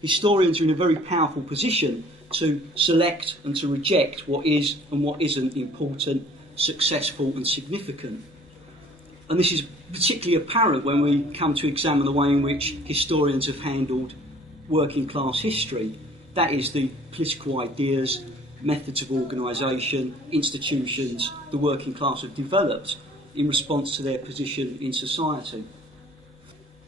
historians are in a very powerful position to select and to reject what is and what isn't important, successful and significant. And this is particularly apparent when we come to examine the way in which historians have handled working class history. That is, the political ideas, methods of organisation, institutions the working class have developed in response to their position in society.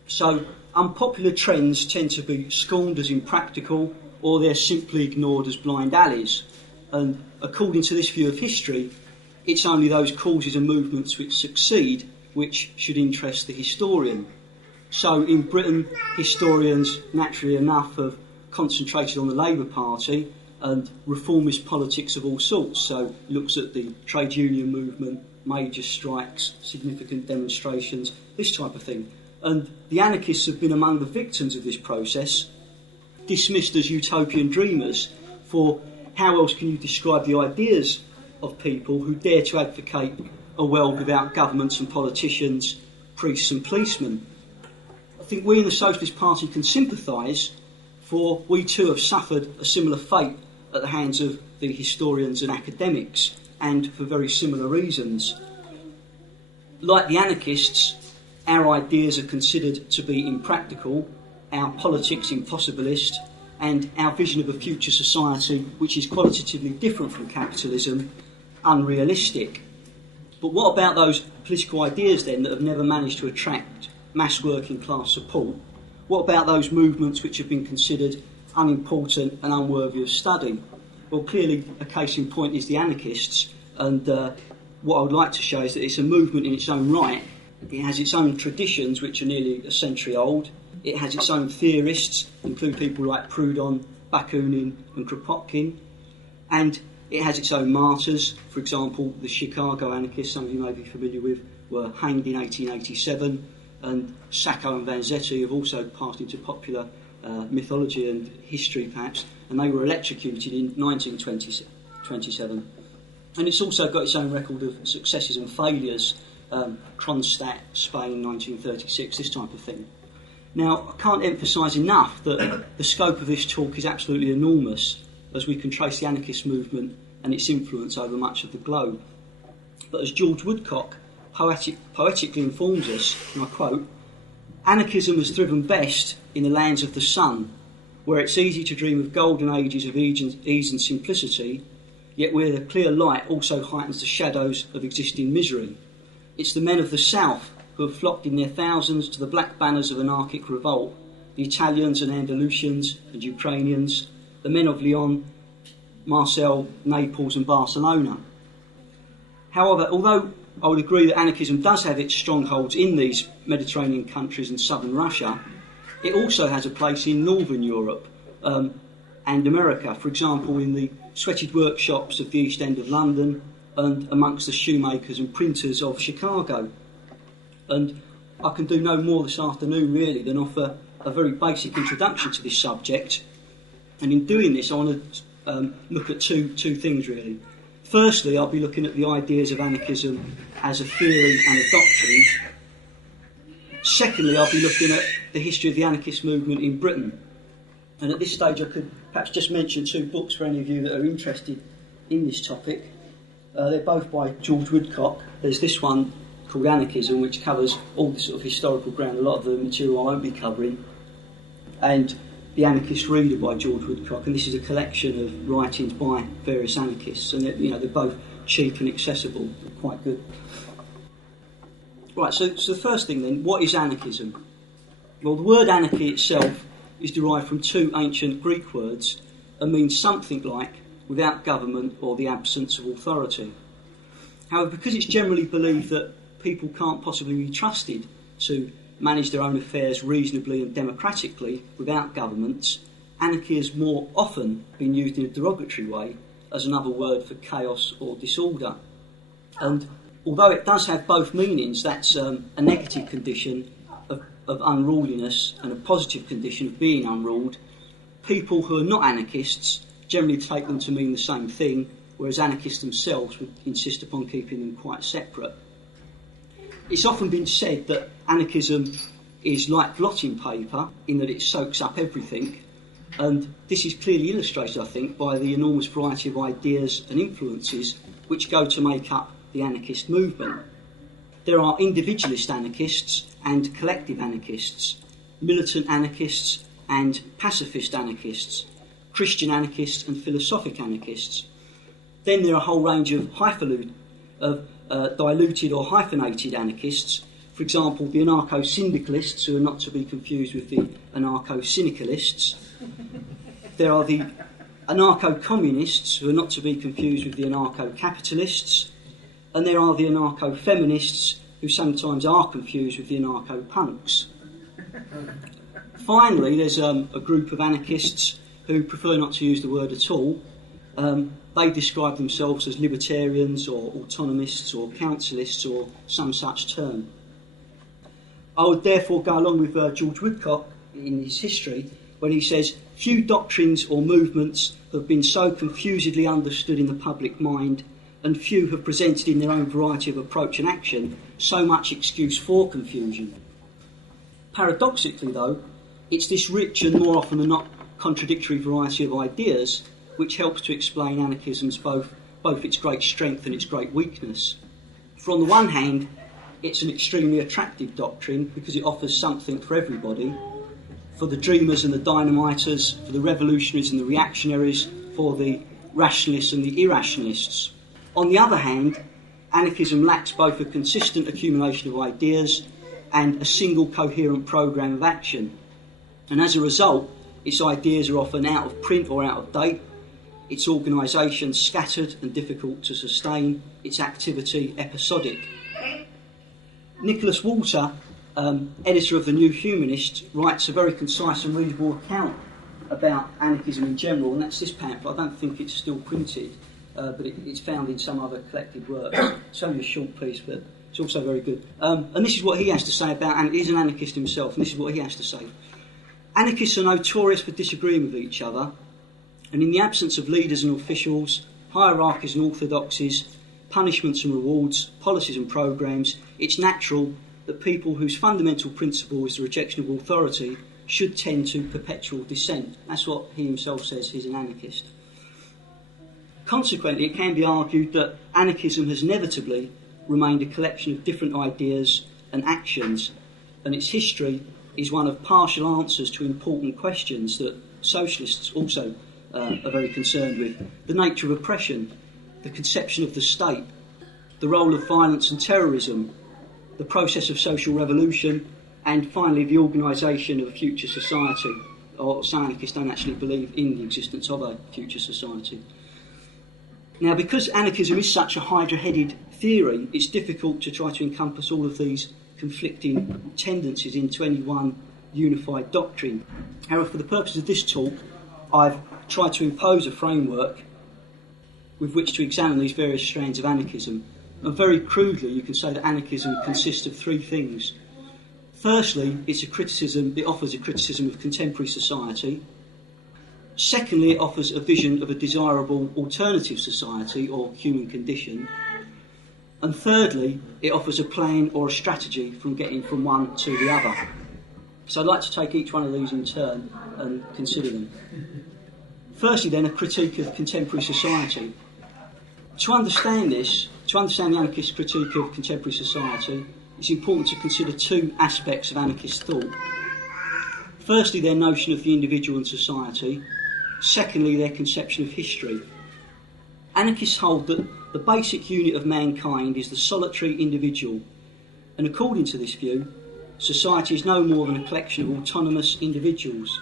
So unpopular trends tend to be scorned as impractical, or they're simply ignored as blind alleys. And according to this view of history, it's only those causes and movements which succeed which should interest the historian. So in Britain, historians, naturally enough, have concentrated on the Labour Party and reformist politics of all sorts. So looks at the trade union movement, major strikes, significant demonstrations, this type of thing. And the anarchists have been among the victims of this process, dismissed as utopian dreamers, for how else can you describe the ideas of people who dare to advocate a world without governments and politicians, priests and policemen? I think we in the Socialist Party can sympathise, for we too have suffered a similar fate at the hands of the historians and academics, and for very similar reasons. Like the anarchists, our ideas are considered to be impractical, our politics impossibilist, and our vision of a future society which is qualitatively different from capitalism, unrealistic. But what about those political ideas then that have never managed to attract mass working class support? What about those movements which have been considered unimportant and unworthy of study? Well, clearly a case in point is the anarchists, and what I would like to show is that it's a movement in its own right. It has its own traditions, which are nearly a century old. It has its own theorists, include people like Proudhon, Bakunin and Kropotkin. And it has its own martyrs. For example, the Chicago anarchists, some of you may be familiar with, were hanged in 1887. And Sacco and Vanzetti have also passed into popular mythology and history, perhaps. And they were electrocuted in 1927. And it's also got its own record of successes and failures. Kronstadt, Spain, 1936, this type of thing. Now, I can't emphasise enough that the scope of this talk is absolutely enormous, as we can trace the anarchist movement and its influence over much of the globe. But as George Woodcock poetically informs us, and I quote, "Anarchism has thriven best in the lands of the sun, where it's easy to dream of golden ages of ease and simplicity, yet where the clear light also heightens the shadows of existing misery. It's the men of the south who have flocked in their thousands to the black banners of anarchic revolt, the Italians and Andalusians and Ukrainians, the men of Lyon, Marseille, Naples and Barcelona." However, although I would agree that anarchism does have its strongholds in these Mediterranean countries and southern Russia, it also has a place in northern Europe and America, for example in the sweated workshops of the East End of London and amongst the shoemakers and printers of Chicago. And I can do no more this afternoon really than offer a very basic introduction to this subject. And in doing this I want to look at two things really. Firstly, I'll be looking at the ideas of anarchism as a theory and a doctrine. Secondly, I'll be looking at the history of the anarchist movement in Britain. And at this stage I could perhaps just mention two books for any of you that are interested in this topic. They're both by George Woodcock. There's this one called Anarchism, which covers all the sort of historical ground, a lot of the material I won't be covering, and The Anarchist Reader by George Woodcock, and this is a collection of writings by various anarchists, and they're both cheap and accessible, quite good. Right, so the first thing then, what is anarchism? Well, the word anarchy itself is derived from two ancient Greek words and means something like without government or the absence of authority. However, because it's generally believed that people can't possibly be trusted to manage their own affairs reasonably and democratically without governments, anarchy has more often been used in a derogatory way as another word for chaos or disorder. And although it does have both meanings, that's a negative condition of unruliness and a positive condition of being unruled, people who are not anarchists generally take them to mean the same thing, whereas anarchists themselves would insist upon keeping them quite separate. It's often been said that anarchism is like blotting paper in that it soaks up everything, And this is clearly illustrated, I think, by the enormous variety of ideas and influences which go to make up the anarchist movement. There are individualist anarchists and collective anarchists, militant anarchists and pacifist anarchists, Christian anarchists and philosophic anarchists. Then there are a whole range of diluted or hyphenated anarchists. For example, the anarcho-syndicalists, who are not to be confused with the anarcho-syndicalists. There are the anarcho-communists, who are not to be confused with the anarcho-capitalists. And there are the anarcho-feminists, who sometimes are confused with the anarcho-punks. Finally, there's a group of anarchists who prefer not to use the word at all. They describe themselves as libertarians or autonomists or councilists or some such term. I would therefore go along with George Woodcock in his history when he says, few doctrines or movements have been so confusedly understood in the public mind, and few have presented in their own variety of approach and action so much excuse for confusion. Paradoxically, though, it's this rich and more often than not contradictory variety of ideas which helps to explain anarchism's both its great strength and its great weakness. For on the one hand, it's an extremely attractive doctrine because it offers something for everybody, for the dreamers and the dynamiters, for the revolutionaries and the reactionaries, for the rationalists and the irrationalists. On the other hand, anarchism lacks both a consistent accumulation of ideas and a single coherent programme of action. And as a result, its ideas are often out of print or out of date, its organisation scattered and difficult to sustain, its activity episodic. Nicholas Walter, editor of The New Humanist, writes a very concise and readable account about anarchism in general, and that's this pamphlet. I don't think it's still printed, but it's found in some other collected works. It's only a short piece, but it's also very good. And this is what he has to say about, and he's an anarchist himself, and this is what he has to say. Anarchists are notorious for disagreeing with each other, and in the absence of leaders and officials, hierarchies and orthodoxies, punishments and rewards, policies and programmes, it's natural that people whose fundamental principle is the rejection of authority should tend to perpetual dissent. That's what he himself says. He's an anarchist. Consequently, it can be argued that anarchism has inevitably remained a collection of different ideas and actions, and its history is one of partial answers to important questions that socialists also are very concerned with. The nature of oppression, the conception of the state, the role of violence and terrorism, the process of social revolution, and finally the organisation of a future society. Or some anarchists don't actually believe in the existence of a future society. Now, because anarchism is such a hydra-headed theory, it's difficult to try to encompass all of these conflicting tendencies into any one unified doctrine. However, for the purpose of this talk, I've tried to impose a framework with which to examine these various strands of anarchism. And very crudely, you can say that anarchism consists of three things. Firstly, it offers a criticism of contemporary society. Secondly, it offers a vision of a desirable alternative society or human condition. And thirdly, it offers a plan or a strategy from getting from one to the other. So I'd like to take each one of these in turn and consider them. Firstly, then, a critique of contemporary society. To understand the anarchist critique of contemporary society, it's important to consider two aspects of anarchist thought. Firstly, their notion of the individual and society. Secondly, their conception of history. Anarchists hold that the basic unit of mankind is the solitary individual, and according to this view, society is no more than a collection of autonomous individuals.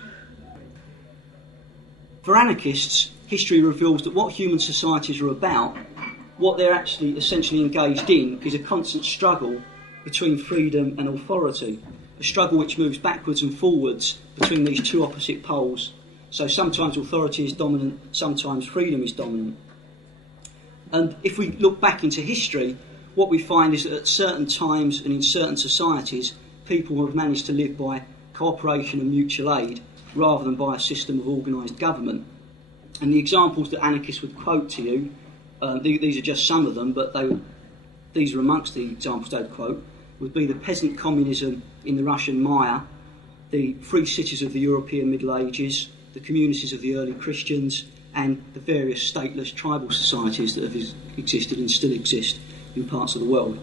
For anarchists, history reveals that what human societies are about, what they're actually essentially engaged in, is a constant struggle between freedom and authority, a struggle which moves backwards and forwards between these two opposite poles. So sometimes authority is dominant, sometimes freedom is dominant. And if we look back into history, what we find is that at certain times and in certain societies, people have managed to live by cooperation and mutual aid rather than by a system of organised government. And the examples that anarchists would quote to you, these are just some of them, but these are amongst the examples they'd quote, would be the peasant communism in the Russian Maya, the free cities of the European Middle Ages, the communities of the early Christians, and the various stateless tribal societies that have existed and still exist in parts of the world.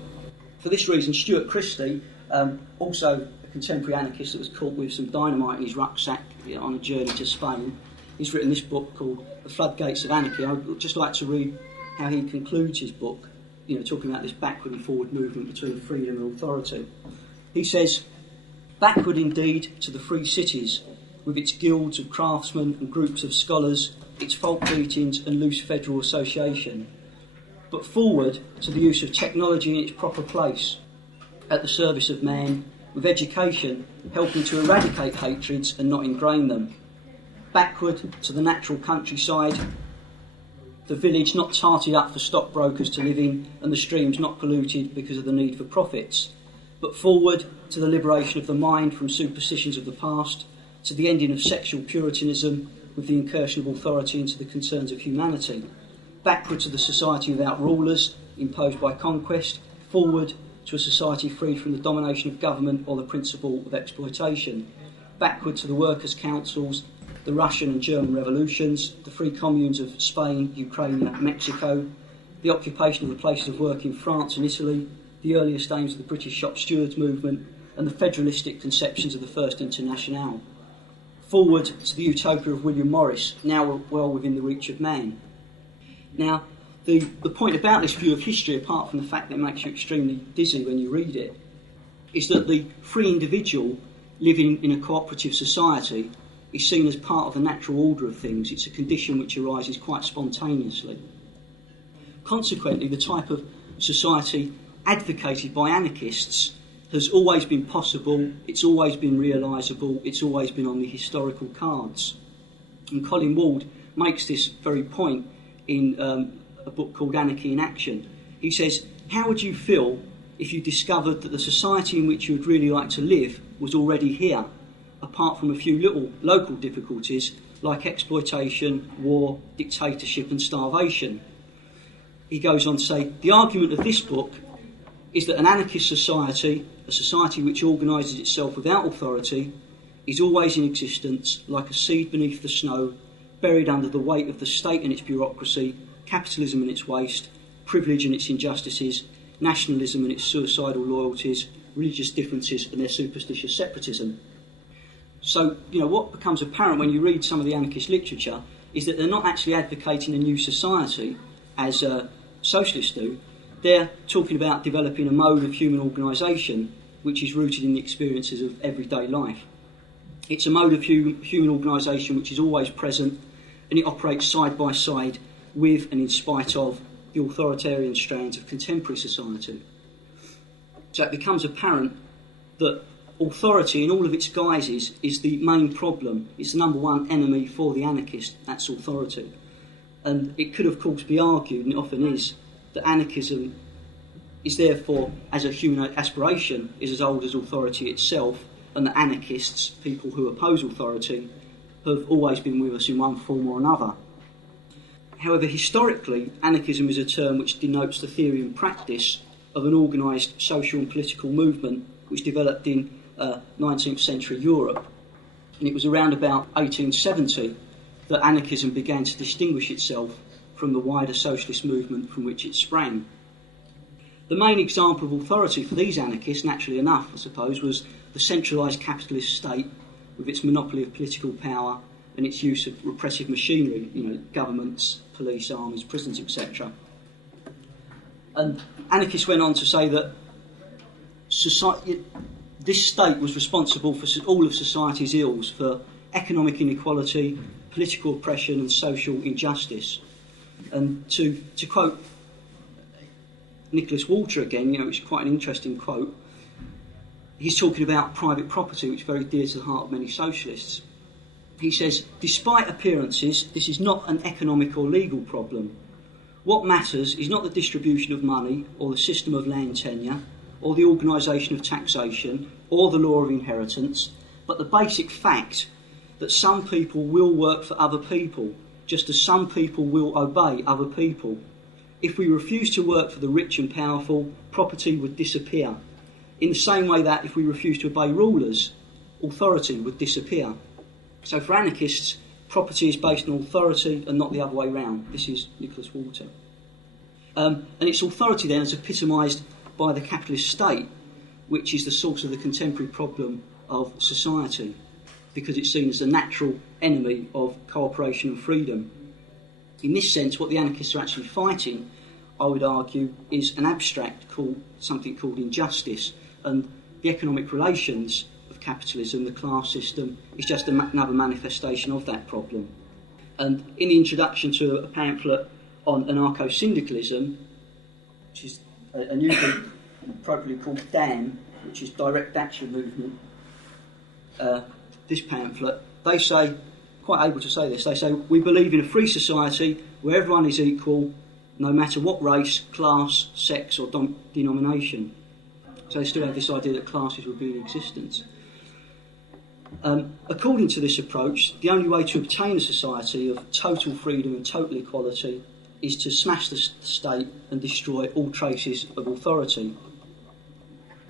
For this reason, Stuart Christie, also a contemporary anarchist that was caught with some dynamite in his rucksack on a journey to Spain, he's written this book called The Floodgates of Anarchy. I would just like to read how he concludes his book, talking about this backward and forward movement between freedom and authority. He says, "Backward indeed to the free cities, with its guilds of craftsmen and groups of scholars, its folk meetings and loose federal association, but forward to the use of technology in its proper place, at the service of man, with education helping to eradicate hatreds and not ingrain them. Backward to the natural countryside, the village not tarted up for stockbrokers to live in, and the streams not polluted because of the need for profits, but forward to the liberation of the mind from superstitions of the past, to the ending of sexual puritanism with the incursion of authority into the concerns of humanity. Backward to the society without rulers, imposed by conquest, forward to a society freed from the domination of government or the principle of exploitation. Backward to the workers' councils, the Russian and German revolutions, the free communes of Spain, Ukraine, Mexico, the occupation of the places of work in France and Italy, the earliest aims of the British shop stewards movement, and the federalistic conceptions of the First Internationale. Forward to the utopia of William Morris, now well within the reach of man." Now, the point about this view of history, apart from the fact that it makes you extremely dizzy when you read it, is that the free individual living in a cooperative society is seen as part of the natural order of things. It's a condition which arises quite spontaneously. Consequently, the type of society advocated by anarchists has always been possible, it's always been realisable, it's always been on the historical cards. And Colin Ward makes this very point in a book called Anarchy in Action. He says, "How would you feel if you discovered that the society in which you would really like to live was already here, apart from a few little local difficulties like exploitation, war, dictatorship and starvation?" He goes on to say, "The argument of this book is that an anarchist society, a society which organises itself without authority, is always in existence like a seed beneath the snow, buried under the weight of the state and its bureaucracy, capitalism and its waste, privilege and its injustices, nationalism and its suicidal loyalties, religious differences and their superstitious separatism." So, what becomes apparent when you read some of the anarchist literature is that they're not actually advocating a new society, as socialists do. They're talking about developing a mode of human organisation which is rooted in the experiences of everyday life. It's a mode of human organisation which is always present, and it operates side by side with and in spite of the authoritarian strands of contemporary society. So it becomes apparent that authority in all of its guises is the main problem. It's the number one enemy for the anarchist, that's authority. And it could of course be argued, and it often is, that anarchism is therefore, as a human aspiration, is as old as authority itself, and that anarchists, people who oppose authority, have always been with us in one form or another. However, historically, anarchism is a term which denotes the theory and practice of an organised social and political movement which developed in 19th century Europe. And it was around about 1870 that anarchism began to distinguish itself from the wider socialist movement from which it sprang. The main example of authority for these anarchists, naturally enough, I suppose, was the centralised capitalist state with its monopoly of political power and its use of repressive machinery, governments, police, armies, prisons, etc. And anarchists went on to say that this state was responsible for all of society's ills, for economic inequality, political oppression and social injustice. And to quote Nicholas Walter again, which is quite an interesting quote, he's talking about private property, which is very dear to the heart of many socialists. He says, "Despite appearances, this is not an economic or legal problem. What matters is not the distribution of money or the system of land tenure or the organisation of taxation or the law of inheritance, but the basic fact that some people will work for other people, just as some people will obey other people. If we refuse to work for the rich and powerful, property would disappear. In the same way that if we refuse to obey rulers, authority would disappear." So for anarchists, property is based on authority and not the other way round. This is Nicholas Walter. And its authority then is epitomised by the capitalist state, which is the source of the contemporary problem of society, because it's seen as the natural enemy of cooperation and freedom. In this sense, what the anarchists are actually fighting, I would argue, is an abstract something called injustice, and the economic relations of capitalism, the class system, is just another manifestation of that problem. And in the introduction to a pamphlet on anarcho-syndicalism, which is a new book appropriately called DAM, which is Direct Action Movement, this pamphlet, they say, quite able to say this, they say, we believe in a free society where everyone is equal, no matter what race, class, sex or denomination. So they still have this idea that classes would be in existence. According to this approach, the only way to obtain a society of total freedom and total equality is to smash the state and destroy all traces of authority.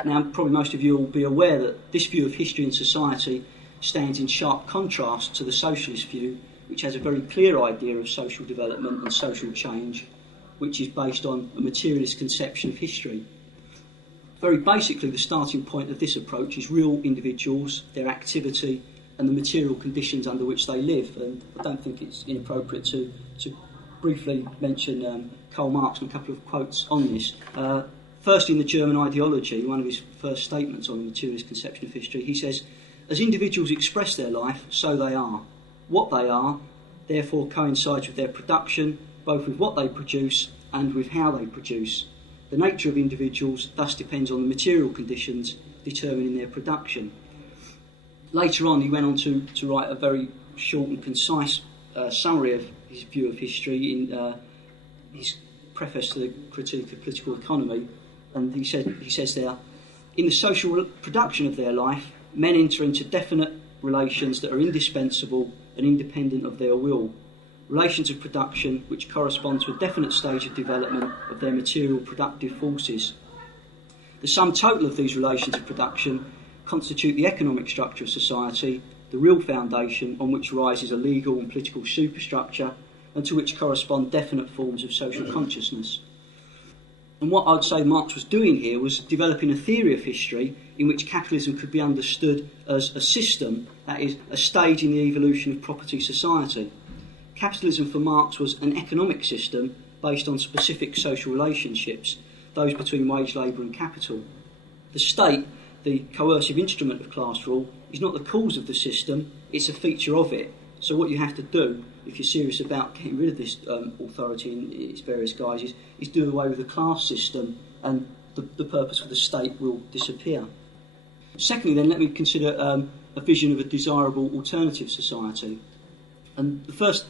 Now, probably most of you will be aware that this view of history and society stands in sharp contrast to the socialist view, which has a very clear idea of social development and social change, which is based on a materialist conception of history. Very basically, the starting point of this approach is real individuals, their activity, and the material conditions under which they live. And I don't think it's inappropriate to briefly mention Karl Marx and a couple of quotes on this. First, in the German ideology, one of his first statements on the materialist conception of history, he says, as individuals express their life, so they are. What they are, therefore, coincides with their production, both with what they produce and with how they produce. The nature of individuals thus depends on the material conditions determining their production. Later on, he went on to write a very short and concise summary of his view of history in his preface to the Critique of Political Economy, and he says there, in the social production of their life, men enter into definite relations that are indispensable and independent of their will. Relations of production which correspond to a definite stage of development of their material productive forces. The sum total of these relations of production constitute the economic structure of society, the real foundation on which rises a legal and political superstructure, and to which correspond definite forms of social consciousness. And what I'd say Marx was doing here was developing a theory of history in which capitalism could be understood as a system, that is, a stage in the evolution of property society. Capitalism for Marx was an economic system based on specific social relationships, those between wage labour and capital. The state, the coercive instrument of class rule, is not the cause of the system, it's a feature of it. So what you have to do, if you're serious about getting rid of this authority in its various guises, is do away with the class system, and the purpose for the state will disappear. Secondly, then, let me consider a vision of a desirable alternative society. And the first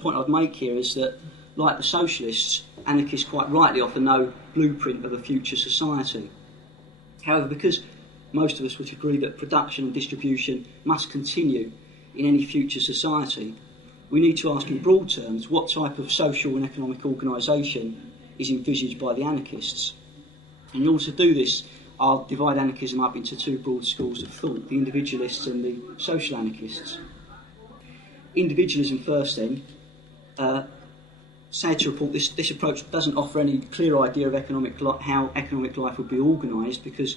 point I'd make here is that, like the socialists, anarchists quite rightly offer no blueprint of a future society. However, because most of us would agree that production and distribution must continue in any future society, we need to ask in broad terms what type of social and economic organisation is envisaged by the anarchists. In order to do this, I'll divide anarchism up into two broad schools of thought, the individualists and the social anarchists. Individualism first then. Sad to report, this approach doesn't offer any clear idea of how economic life would be organised, because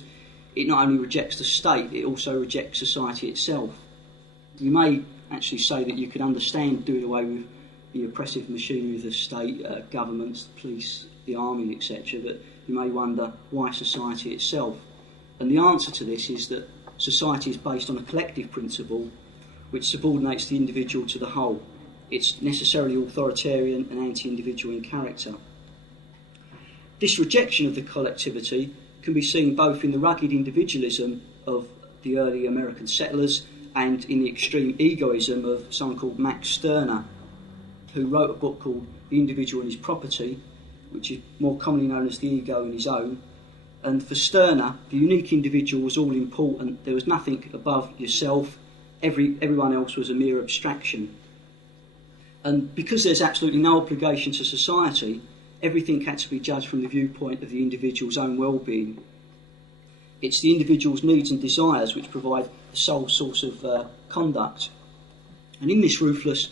it not only rejects the state, it also rejects society itself. You may actually say that you could understand doing away with the oppressive machinery of the state, governments, the police, the army, etc., but you may wonder why society itself. And the answer to this is that society is based on a collective principle which subordinates the individual to the whole. It's necessarily authoritarian and anti-individual in character. This rejection of the collectivity can be seen both in the rugged individualism of the early American settlers and in the extreme egoism of someone called Max Stirner, who wrote a book called The Individual and His Property, which is more commonly known as The Ego and His Own. And for Stirner, the unique individual was all important. There was nothing above yourself. Everyone else was a mere abstraction. And because there's absolutely no obligation to society, everything had to be judged from the viewpoint of the individual's own well-being. It's the individual's needs and desires which provide the sole source of conduct. And in this ruthless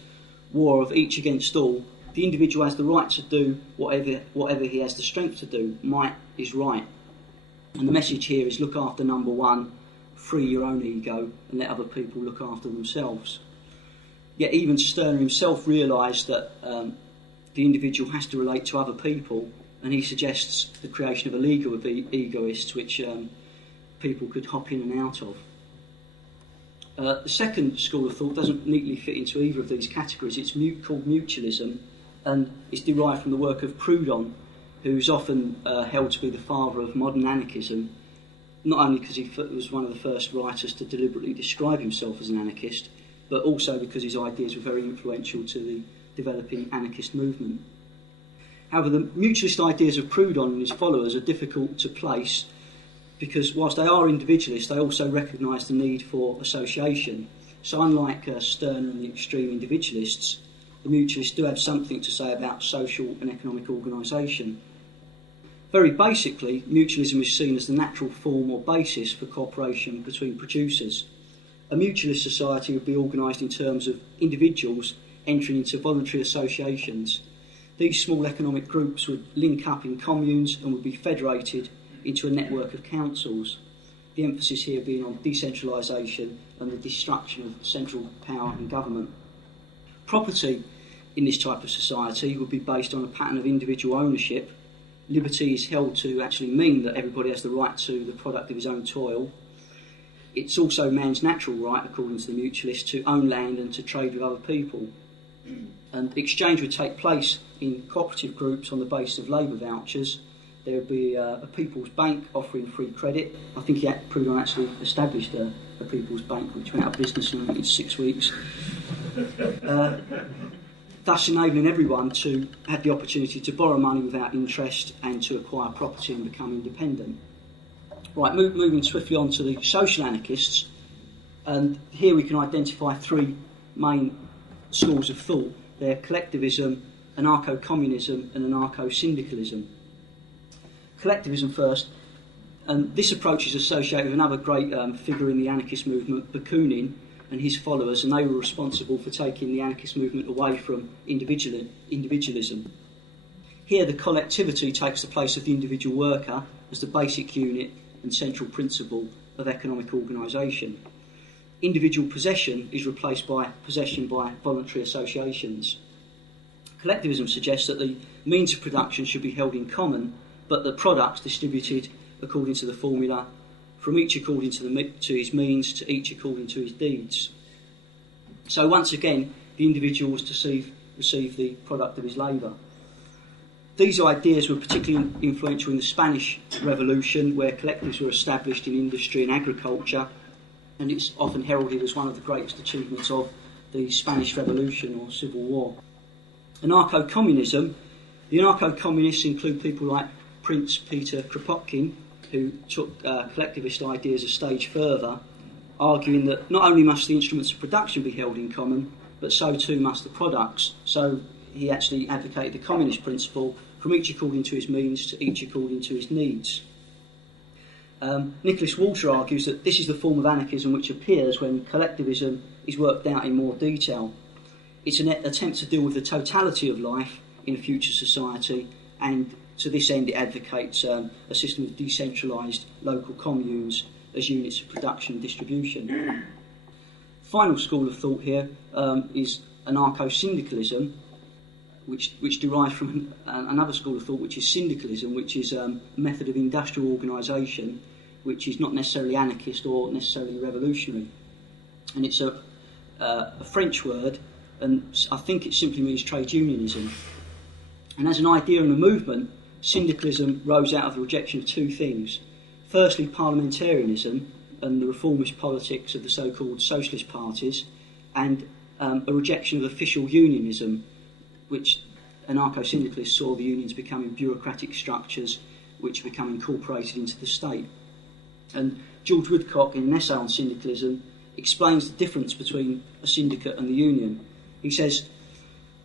war of each against all, the individual has the right to do whatever he has the strength to do. Might is right. And the message here is look after number one, free your own ego, and let other people look after themselves. Yet even Stirner himself realised that the individual has to relate to other people, and he suggests the creation of a league of egoists which people could hop in and out of. The second school of thought doesn't neatly fit into either of these categories. It's called mutualism, and it's derived from the work of Proudhon, who's often held to be the father of modern anarchism, not only because he was one of the first writers to deliberately describe himself as an anarchist, but also because his ideas were very influential to the developing anarchist movement. However, the mutualist ideas of Proudhon and his followers are difficult to place because whilst they are individualists, they also recognise the need for association. So unlike Stirner and the extreme individualists, the mutualists do have something to say about social and economic organisation. Very basically, mutualism is seen as the natural form or basis for cooperation between producers. A mutualist society would be organised in terms of individuals entering into voluntary associations. These small economic groups would link up in communes and would be federated into a network of councils. The emphasis here being on decentralisation and the destruction of central power and government. Property in this type of society would be based on a pattern of individual ownership. Liberty is held to actually mean that everybody has the right to the product of his own toil. It's also man's natural right, according to the mutualists, to own land and to trade with other people. And exchange would take place in cooperative groups on the basis of labour vouchers. There would be a People's Bank offering free credit. I think Proudhon actually established a People's Bank which went out of business in 6 weeks. Thus enabling everyone to have the opportunity to borrow money without interest and to acquire property and become independent. Right, moving swiftly on to the social anarchists, and here we can identify three main schools of thought. They're collectivism, anarcho-communism and anarcho-syndicalism. Collectivism first, and this approach is associated with another great figure in the anarchist movement, Bakunin, and his followers, and they were responsible for taking the anarchist movement away from individualism. Here the collectivity takes the place of the individual worker as the basic unit and central principle of economic organisation. Individual possession is replaced by possession by voluntary associations. Collectivism suggests that the means of production should be held in common, but the products distributed according to the formula from each according to his means to each according to his deeds. So once again, the individual was to receive the product of his labour. These ideas were particularly influential in the Spanish Revolution, where collectives were established in industry and agriculture, and it's often heralded as one of the greatest achievements of the Spanish Revolution or Civil War. Anarcho-communism. The anarcho-communists include people like Prince Peter Kropotkin, who took collectivist ideas a stage further, arguing that not only must the instruments of production be held in common, but so too must the products. So he actually advocated the communist principle, from each according to his means to each according to his needs. Nicholas Walter argues that this is the form of anarchism which appears when collectivism is worked out in more detail. It's an attempt to deal with the totality of life in a future society, and to this end it advocates a system of decentralised local communes as units of production and distribution. Final school of thought here is anarcho-syndicalism, which derives from another school of thought, which is syndicalism, which is a method of industrial organisation which is not necessarily anarchist or necessarily revolutionary. And it's a French word, and I think it simply means trade unionism. And as an idea and a movement, syndicalism rose out of the rejection of two things. Firstly, parliamentarianism and the reformist politics of the so-called socialist parties, and a rejection of official unionism, which anarcho-syndicalists saw the unions becoming bureaucratic structures which become incorporated into the state. And George Woodcock, in an essay on syndicalism, explains the difference between a syndicate and the union. He says,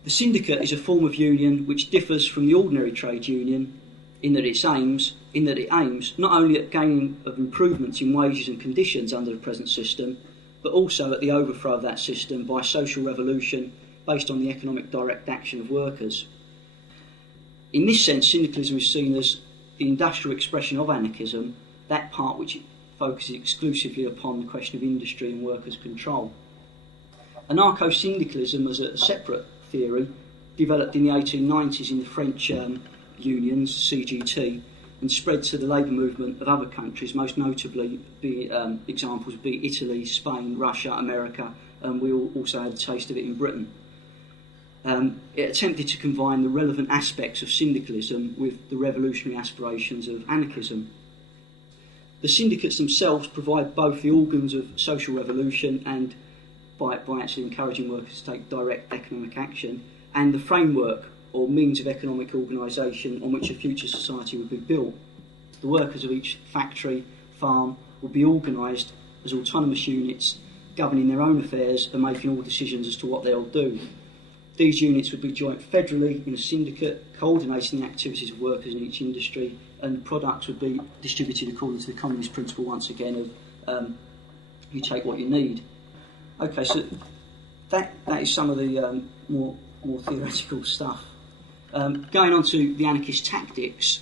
"The syndicate is a form of union which differs from the ordinary trade union in that it aims not only at gaining of improvements in wages and conditions under the present system, but also at the overthrow of that system by social revolution based on the economic direct action of workers. In this sense, syndicalism is seen as the industrial expression of anarchism, that part which focuses exclusively upon the question of industry and workers' control. Anarcho-syndicalism as a separate theory developed in the 1890s in the French unions, CGT, and spread to the labour movement of other countries, most notably examples would be Italy, Spain, Russia, America, and we also had a taste of it in Britain. It attempted to combine the relevant aspects of syndicalism with the revolutionary aspirations of anarchism. The syndicates themselves provide both the organs of social revolution and by actually encouraging workers to take direct economic action, and the framework or means of economic organisation on which a future society would be built. The workers of each factory, farm, would be organised as autonomous units, governing their own affairs and making all decisions as to what they'll do. These units would be joined federally in a syndicate, coordinating the activities of workers in each industry, and products would be distributed according to the communist principle, once again, of you take what you need. Okay, so that is some of the more theoretical stuff. Going on to the anarchist tactics,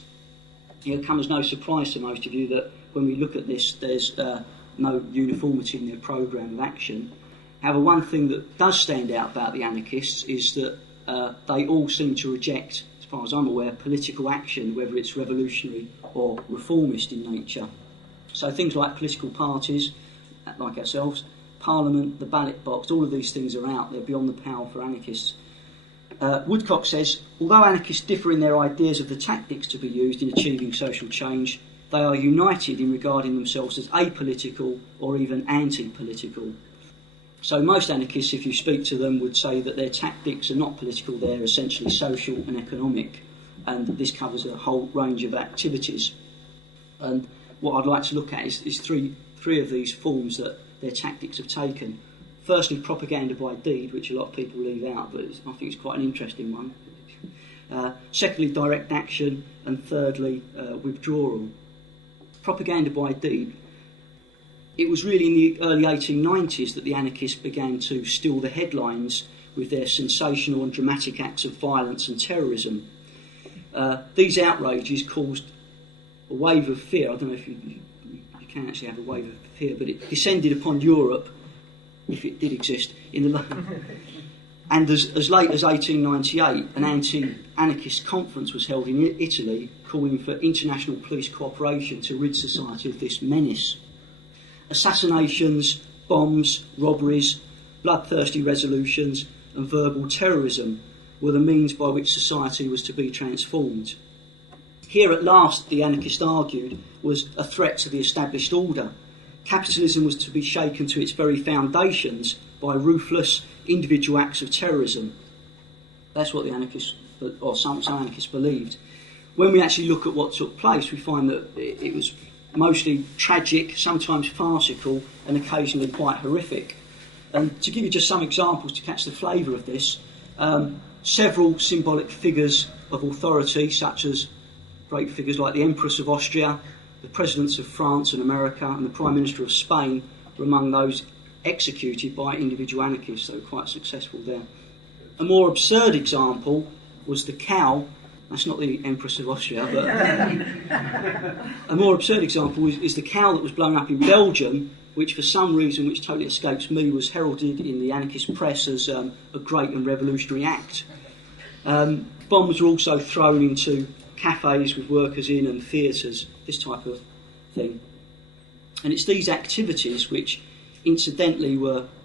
it'll come as no surprise to most of you that when we look at this, there's no uniformity in their programme of action. However, one thing that does stand out about the anarchists is that they all seem to reject, as far as I'm aware, political action, whether it's revolutionary or reformist in nature. So things like political parties, like ourselves, Parliament, the ballot box, all of these things are out there beyond the power for anarchists. Woodcock says, although anarchists differ in their ideas of the tactics to be used in achieving social change, they are united in regarding themselves as apolitical or even anti-political. So most anarchists, if you speak to them, would say that their tactics are not political, they're essentially social and economic, and this covers a whole range of activities. And what I'd like to look at is three of these forms that their tactics have taken. Firstly, propaganda by deed, which a lot of people leave out, but I think it's quite an interesting one. Secondly, direct action, and thirdly, withdrawal. Propaganda by deed. It was really in the early 1890s that the anarchists began to steal the headlines with their sensational and dramatic acts of violence and terrorism. These outrages caused a wave of fear. I don't know if you can actually have a wave of fear, but it descended upon Europe, if it did exist, and as late as 1898, an anti-anarchist conference was held in Italy calling for international police cooperation to rid society of this menace. Assassinations, bombs, robberies, bloodthirsty resolutions and verbal terrorism were the means by which society was to be transformed. Here at last, the anarchist argued, was a threat to the established order. Capitalism was to be shaken to its very foundations by ruthless individual acts of terrorism. That's what the anarchists, or some anarchists, believed. When we actually look at what took place, we find that it was mostly tragic, sometimes farcical, and occasionally quite horrific. And to give you just some examples to catch the flavour of this, several symbolic figures of authority, such as great figures like the Empress of Austria, the Presidents of France and America, and the Prime Minister of Spain, were among those executed by individual anarchists. They were quite successful there. A more absurd example was the cow. That's not the Empress of Austria, but a more absurd example is the cow that was blown up in Belgium, which for some reason which totally escapes me was heralded in the anarchist press as a great and revolutionary act. Bombs were also thrown into cafes with workers in and theatres, this type of thing. And it's these activities which incidentally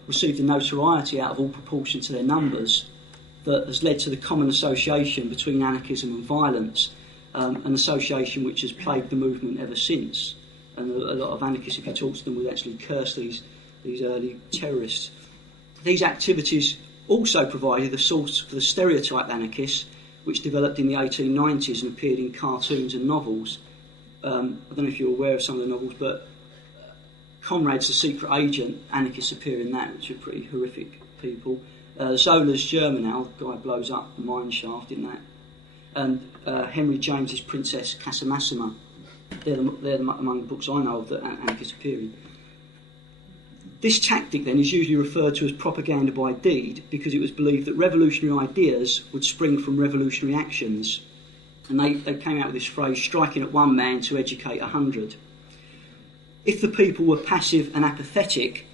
received a notoriety out of all proportion to their numbers that has led to the common association between anarchism and violence, an association which has plagued the movement ever since. And a lot of anarchists, if you talk to them, would actually curse these early terrorists. These activities also provided the source for the stereotype anarchists, which developed in the 1890s and appeared in cartoons and novels. I don't know if you're aware of some of the novels, but Comrades, the Secret Agent, anarchists appear in that, which are pretty horrific people. Zola's Germinal, the guy blows up the mine shaft in that. And Henry James's Princess Casamassima. They're among the books I know of that anarchists appear in. This tactic then is usually referred to as propaganda by deed because it was believed that revolutionary ideas would spring from revolutionary actions. And they came out with this phrase, striking at one man to educate 100. If the people were passive and apathetic,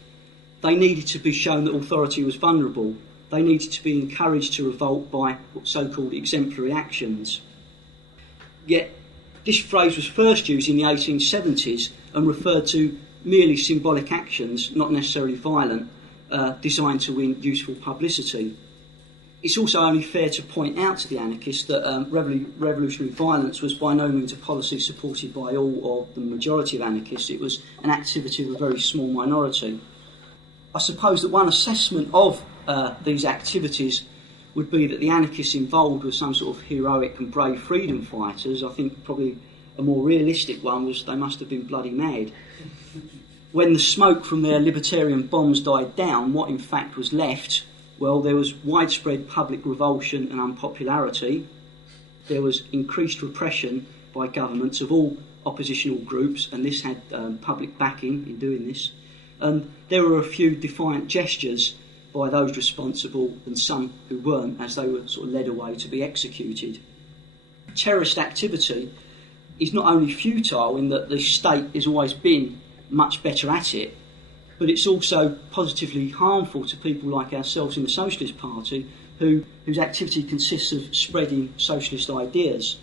they needed to be shown that authority was vulnerable. They needed to be encouraged to revolt by so-called exemplary actions. Yet this phrase was first used in the 1870s and referred to merely symbolic actions, not necessarily violent, designed to win useful publicity. It's also only fair to point out to the anarchists that revolutionary violence was by no means a policy supported by all or the majority of anarchists. It was an activity of a very small minority. I suppose that one assessment of these activities would be that the anarchists involved were some sort of heroic and brave freedom fighters. I think probably a more realistic one was they must have been bloody mad. When the smoke from their libertarian bombs died down, what in fact was left? Well, there was widespread public revulsion and unpopularity. There was increased repression by governments of all oppositional groups, and this had public backing in doing this. And there were a few defiant gestures by those responsible and some who weren't, as they were sort of led away to be executed. Terrorist activity is not only futile in that the state has always been much better at it, but it's also positively harmful to people like ourselves in the Socialist Party whose activity consists of spreading socialist ideas.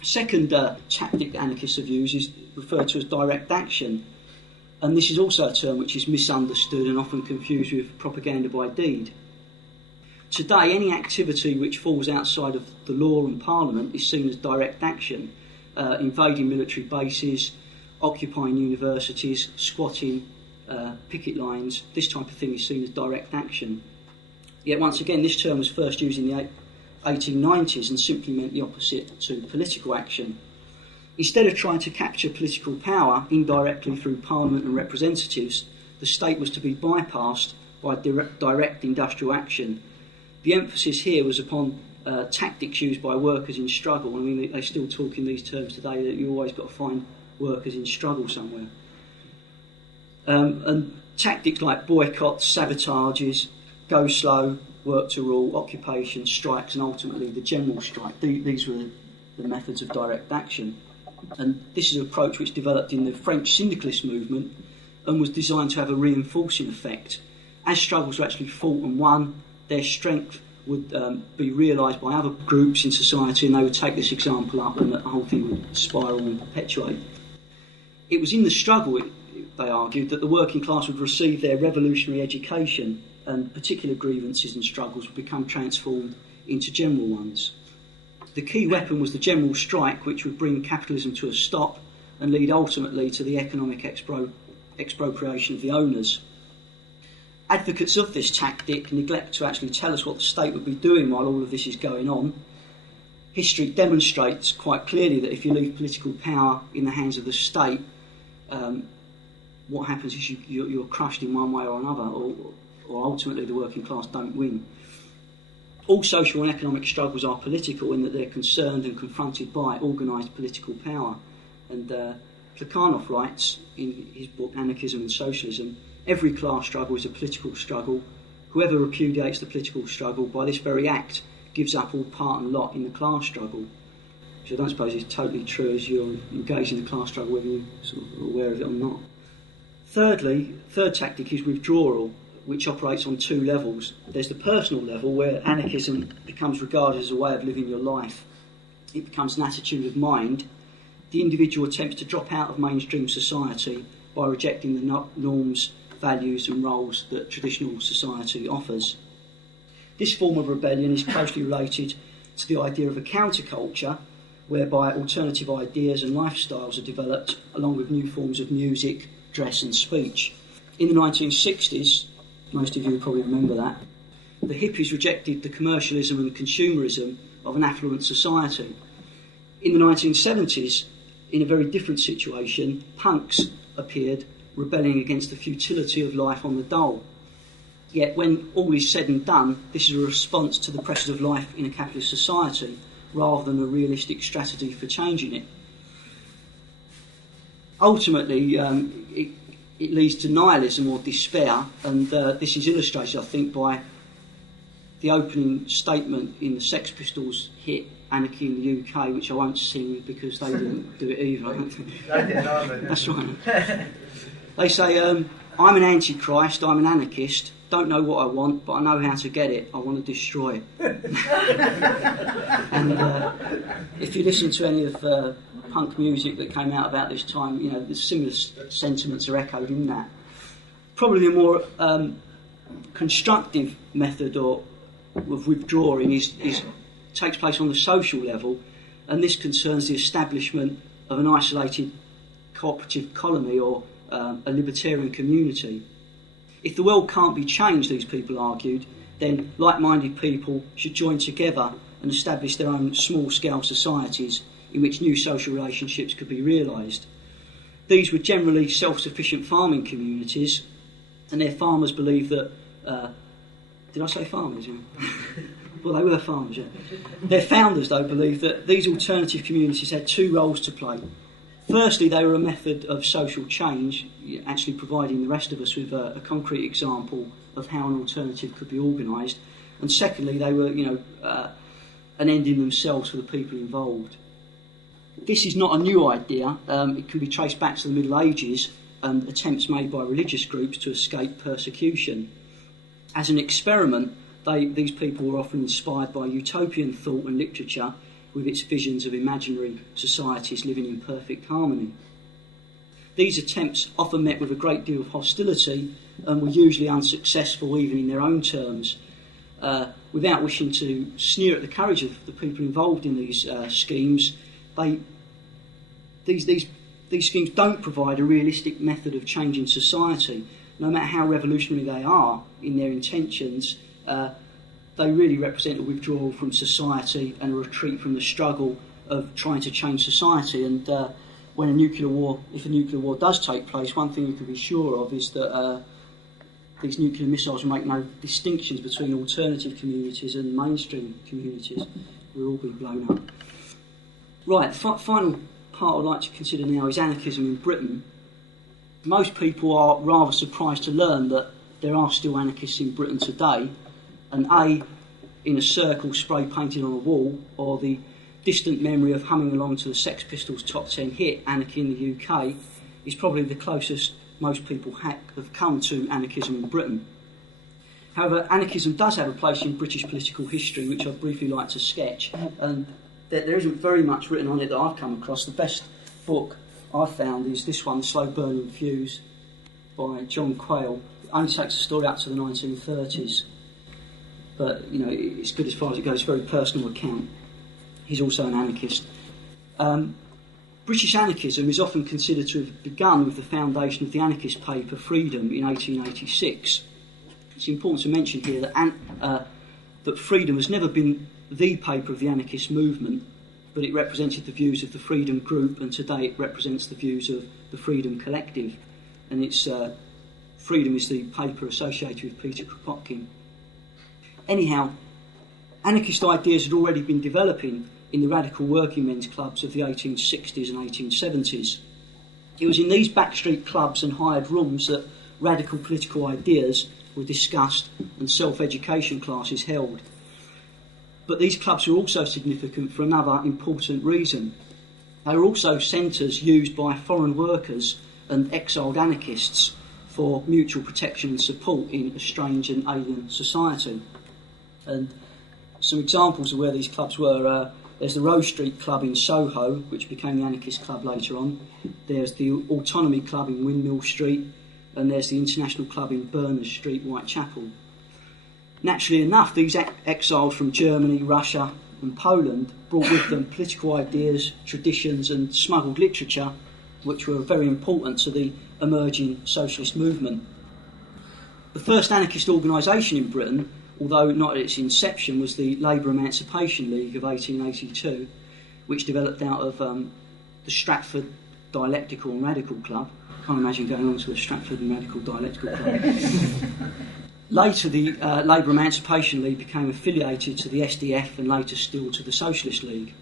Second tactic that anarchists have used is referred to as direct action, and this is also a term which is misunderstood and often confused with propaganda by deed. Today, any activity which falls outside of the law and Parliament is seen as direct action. Invading military bases, occupying universities, squatting picket lines, this type of thing is seen as direct action. Yet once again, this term was first used in the 1890s and simply meant the opposite to political action. Instead of trying to capture political power indirectly through Parliament and representatives, the state was to be bypassed by direct industrial action. The emphasis here was upon tactics used by workers in struggle. I mean, they still talk in these terms today that you always got to find workers in struggle somewhere. And tactics like boycotts, sabotages, go slow, work to rule, occupation, strikes, and ultimately the general strike. These were the methods of direct action. And this is an approach which developed in the French syndicalist movement and was designed to have a reinforcing effect. As struggles were actually fought and won, their strength would be realised by other groups in society, and they would take this example up and the whole thing would spiral and perpetuate. It was in the struggle, they argued, that the working class would receive their revolutionary education, and particular grievances and struggles would become transformed into general ones. The key weapon was the general strike, which would bring capitalism to a stop and lead ultimately to the economic expropriation of the owners. Advocates of this tactic neglect to actually tell us what the state would be doing while all of this is going on. History demonstrates quite clearly that if you leave political power in the hands of the state, what happens is you're crushed in one way or another, or ultimately the working class don't win. All social and economic struggles are political in that they're concerned and confronted by organised political power. And Plekhanov writes in his book Anarchism and Socialism, every class struggle is a political struggle. Whoever repudiates the political struggle by this very act gives up all part and lot in the class struggle. Which I don't suppose is totally true as you're engaged in the class struggle, whether you're sort of aware of it or not. Thirdly, third tactic is withdrawal, which operates on two levels. There's the personal level, where anarchism becomes regarded as a way of living your life. It becomes an attitude of mind. The individual attempts to drop out of mainstream society by rejecting the norms, values and roles that traditional society offers. This form of rebellion is closely related to the idea of a counterculture, whereby alternative ideas and lifestyles are developed along with new forms of music, dress and speech. In the 1960s, most of you will probably remember that, the hippies rejected the commercialism and consumerism of an affluent society. In the 1970s, in a very different situation, punks appeared rebelling against the futility of life on the dole. Yet when all is said and done, this is a response to the pressures of life in a capitalist society rather than a realistic strategy for changing it. Ultimately, it it leads to nihilism or despair, and this is illustrated, I think, by the opening statement in the Sex Pistols hit Anarchy in the UK, which I won't sing because they didn't do it either. That's right. They say, I'm an antichrist, I'm an anarchist, don't know what I want, but I know how to get it, I want to destroy it. And if you listen to any of punk music that came out about this time, you know, the similar sentiments are echoed in that. Probably a more constructive method of withdrawing takes place on the social level, and this concerns the establishment of an isolated cooperative colony or a libertarian community. If the world can't be changed, these people argued, then like-minded people should join together and establish their own small-scale societies in which new social relationships could be realised. These were generally self-sufficient farming communities, and their farmers believed that... did I say farmers? Yeah. Well, they were farmers, yeah. Their founders, though, believed that these alternative communities had two roles to play. Firstly, they were a method of social change, actually providing the rest of us with a concrete example of how an alternative could be organised. And secondly, they were, an end in themselves for the people involved. This is not a new idea. It can be traced back to the Middle Ages and attempts made by religious groups to escape persecution. As an experiment, these people were often inspired by utopian thought and literature with its visions of imaginary societies living in perfect harmony. These attempts often met with a great deal of hostility and were usually unsuccessful even in their own terms. Without wishing to sneer at the courage of the people involved in these schemes, these schemes don't provide a realistic method of changing society. No matter how revolutionary they are in their intentions, they really represent a withdrawal from society and a retreat from the struggle of trying to change society. And if a nuclear war does take place, one thing you can be sure of is that these nuclear missiles will make no distinctions between alternative communities and mainstream communities. We'll all be blown up. Right, the final part I'd like to consider now is anarchism in Britain. Most people are rather surprised to learn that there are still anarchists in Britain today, and in a circle spray painted on a wall, or the distant memory of humming along to the Sex Pistols' top 10 hit, Anarchy in the UK, is probably the closest most people have come to anarchism in Britain. However, anarchism does have a place in British political history, which I'd briefly like to sketch, and there isn't very much written on it that I've come across. The best book I've found is this one, The Slow Burning Fuse, by John Quayle. It only takes the story up to the 1930s, but it's good as far as it goes. It's a very personal account. He's also an anarchist. British anarchism is often considered to have begun with the foundation of the anarchist paper Freedom in 1886. It's important to mention here that Freedom has never been the paper of the anarchist movement, but it represented the views of the Freedom Group, and today it represents the views of the Freedom Collective. And it's Freedom is the paper associated with Peter Kropotkin. Anyhow, anarchist ideas had already been developing in the radical working men's clubs of the 1860s and 1870s. It was in these backstreet clubs and hired rooms that radical political ideas were discussed and self-education classes held. But these clubs were also significant for another important reason. They were also centres used by foreign workers and exiled anarchists for mutual protection and support in a strange and alien society. And some examples of where these clubs were, there's the Rose Street Club in Soho, which became the Anarchist Club later on. There's the Autonomy Club in Windmill Street, and there's the International Club in Berners Street, Whitechapel. Naturally enough, these exiles from Germany, Russia and Poland brought with them political ideas, traditions and smuggled literature, which were very important to the emerging socialist movement. The first anarchist organisation in Britain, although not at its inception, was the Labour Emancipation League of 1882, which developed out of the Stratford Dialectical and Radical Club. I can't imagine going on to the Stratford and Radical Dialectical Club. Later, the Labour Emancipation League became affiliated to the SDF and later still to the Socialist League.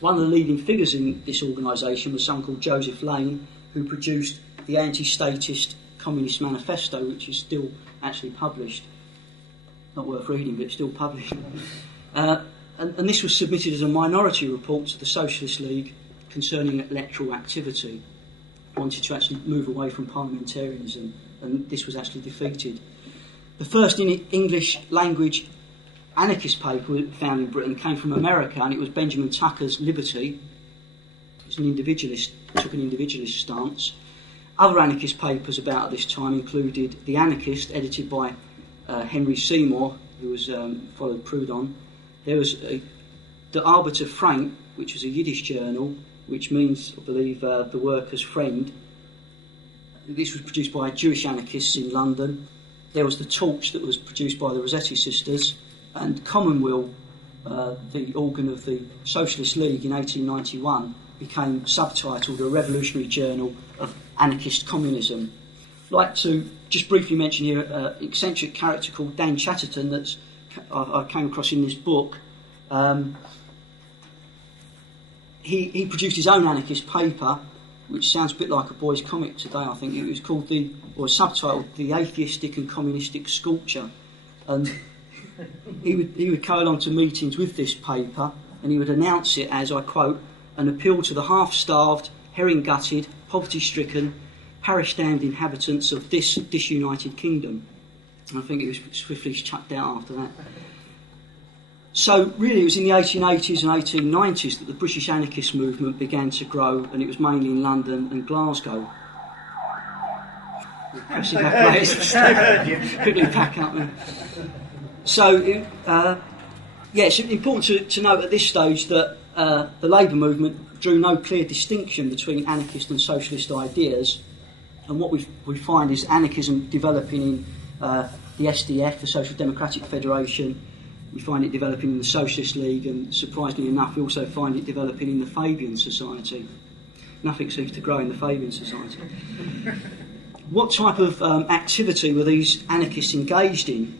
One of the leading figures in this organisation was someone called Joseph Lane, who produced the anti-statist Communist Manifesto, which is still actually published. Not worth reading, but it's still published. And this was submitted as a minority report to the Socialist League concerning electoral activity. Wanted to actually move away from parliamentarianism, and this was actually defeated. The first English language anarchist paper found in Britain came from America, and it was Benjamin Tucker's Liberty. It was an individualist, took an individualist stance. Other anarchist papers about at this time included The Anarchist, edited by Henry Seymour, who was followed Proudhon. There was the Arbiter Frank, which was a Yiddish journal, which means, I believe, the worker's friend. This was produced by Jewish anarchists in London. There was the Torch that was produced by the Rossetti sisters, and Commonweal, the organ of the Socialist League in 1891, became subtitled A Revolutionary Journal of Anarchist Communism. I'd like to just briefly mention here an eccentric character called Dan Chatterton that I came across in this book. He produced his own anarchist paper, which sounds a bit like a boys' comic today, I think. It was called subtitled The Atheistic and Communistic Sculpture. And he would go along to meetings with this paper, and he would announce it as, I quote, an appeal to the half-starved, herring-gutted, poverty-stricken, parish-damned inhabitants of this disunited kingdom. And I think it was swiftly chucked out after that. So really it was in the 1880s and 1890s that the British anarchist movement began to grow, and it was mainly in London and Glasgow. Quickly pack up there. So, it's important to note at this stage that the Labour movement drew no clear distinction between anarchist and socialist ideas, and what we find is anarchism developing in the SDF, the Social Democratic Federation. We find it developing in the Socialist League, and surprisingly enough, we also find it developing in the Fabian Society. Nothing seems to grow in the Fabian Society. What type of activity were these anarchists engaged in?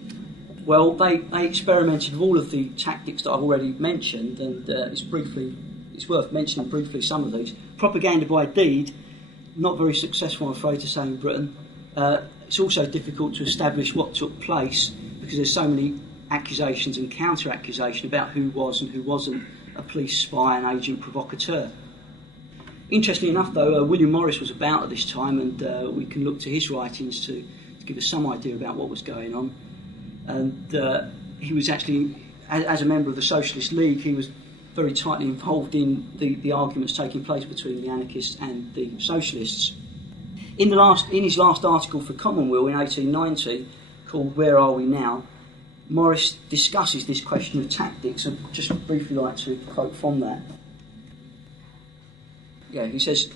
Well, they experimented with all of the tactics that I've already mentioned, and it's worth mentioning briefly some of these. Propaganda by deed, not very successful, I'm afraid to say, in Britain. It's also difficult to establish what took place because there's so many accusations and counter-accusation about who was and who wasn't a police spy and agent provocateur. Interestingly enough, though, William Morris was about at this time, and we can look to his writings to give us some idea about what was going on. And he was actually, as a member of the Socialist League, he was very tightly involved in the arguments taking place between the anarchists and the socialists. In his last article for Commonweal in 1890, called Where Are We Now?, Morris discusses this question of tactics, and just briefly like to quote from that. He says,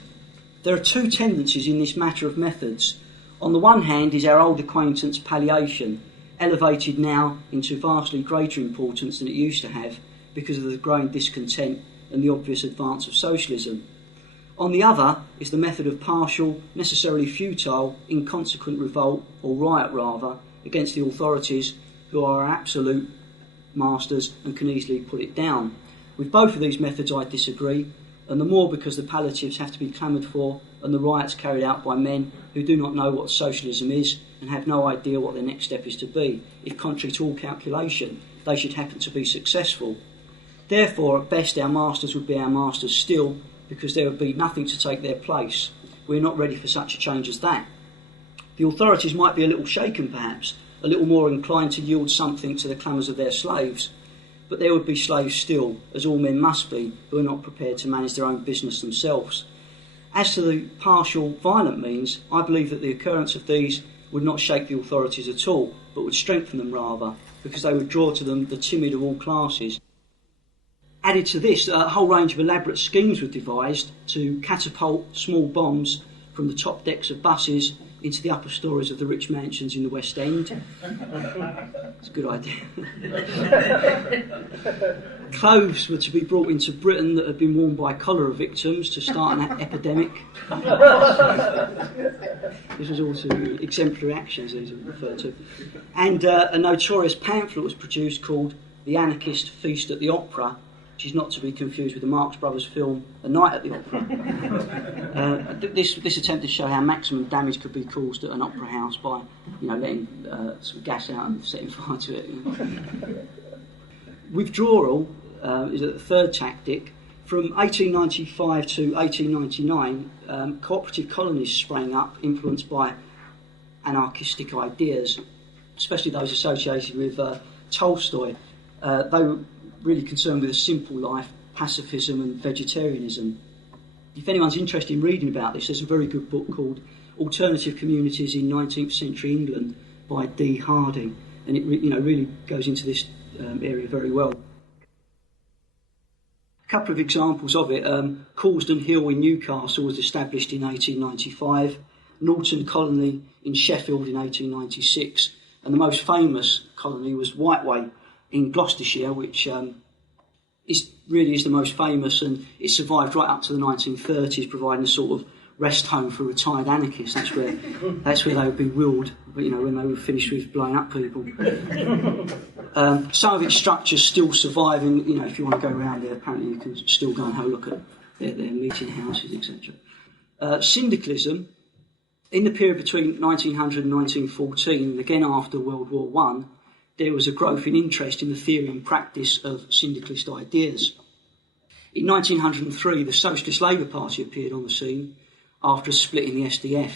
there are two tendencies in this matter of methods. On the one hand is our old acquaintance palliation, elevated now into vastly greater importance than it used to have because of the growing discontent and the obvious advance of socialism. On the other is the method of partial, necessarily futile, inconsequent revolt, or riot rather, against the authorities who are our absolute masters and can easily put it down. With both of these methods I disagree, and the more because the palliatives have to be clamoured for and the riots carried out by men who do not know what socialism is and have no idea what their next step is to be, if contrary to all calculation they should happen to be successful. Therefore, at best, our masters would be our masters still, because there would be nothing to take their place. We're not ready for such a change as that. The authorities might be a little shaken, perhaps, a little more inclined to yield something to the clamours of their slaves, but there would be slaves still, as all men must be, who are not prepared to manage their own business themselves. As to the partial, violent means, I believe that the occurrence of these would not shake the authorities at all, but would strengthen them rather, because they would draw to them the timid of all classes. Added to this, a whole range of elaborate schemes were devised to catapult small bombs from the top decks of buses into the upper stories of the rich mansions in the West End. It's a good idea. Clothes were to be brought into Britain that had been worn by cholera victims to start an epidemic. This was also exemplary actions, these are referred to. And a notorious pamphlet was produced called The Anarchist Feast at the Opera, which is not to be confused with the Marx Brothers film A Night at the Opera. This attempt to show how maximum damage could be caused at an opera house by, letting some gas out and setting fire to it. Withdrawal is the third tactic. From 1895 to 1899, cooperative colonies sprang up, influenced by anarchistic ideas, especially those associated with Tolstoy. They were really concerned with a simple life, pacifism and vegetarianism. If anyone's interested in reading about this, there's a very good book called Alternative Communities in 19th Century England by D. Harding, and it really goes into this area very well. A couple of examples of it. Causden Hill in Newcastle was established in 1895, Norton Colony in Sheffield in 1896, and the most famous colony was Whiteway in Gloucestershire, which is the most famous, and it survived right up to the 1930s, providing a sort of rest home for retired anarchists. That's where they would be willed, when they were finished with blowing up people. Some of its structures still survive, and if you want to go around there, apparently you can still go and have a look at their meeting houses, etc. Syndicalism, in the period between 1900 and 1914, and again after World War I, there was a growth in interest in the theory and practice of syndicalist ideas. In 1903, the Socialist Labour Party appeared on the scene after a split in the SDF,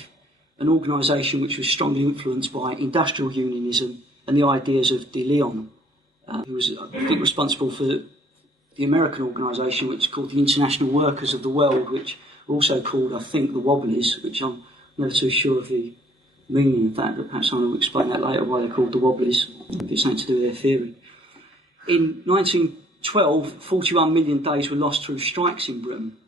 an organisation which was strongly influenced by industrial unionism and the ideas of de Leon, who was, I think, responsible for the American organisation which is called the International Workers of the World, which were also called, I think, the Wobblies, which I'm never too sure of the meaning of that, but perhaps someone will explain that later, why they're called the Wobblies, if it's something to do with their theory. In 1912, 41 million days were lost through strikes in Britain,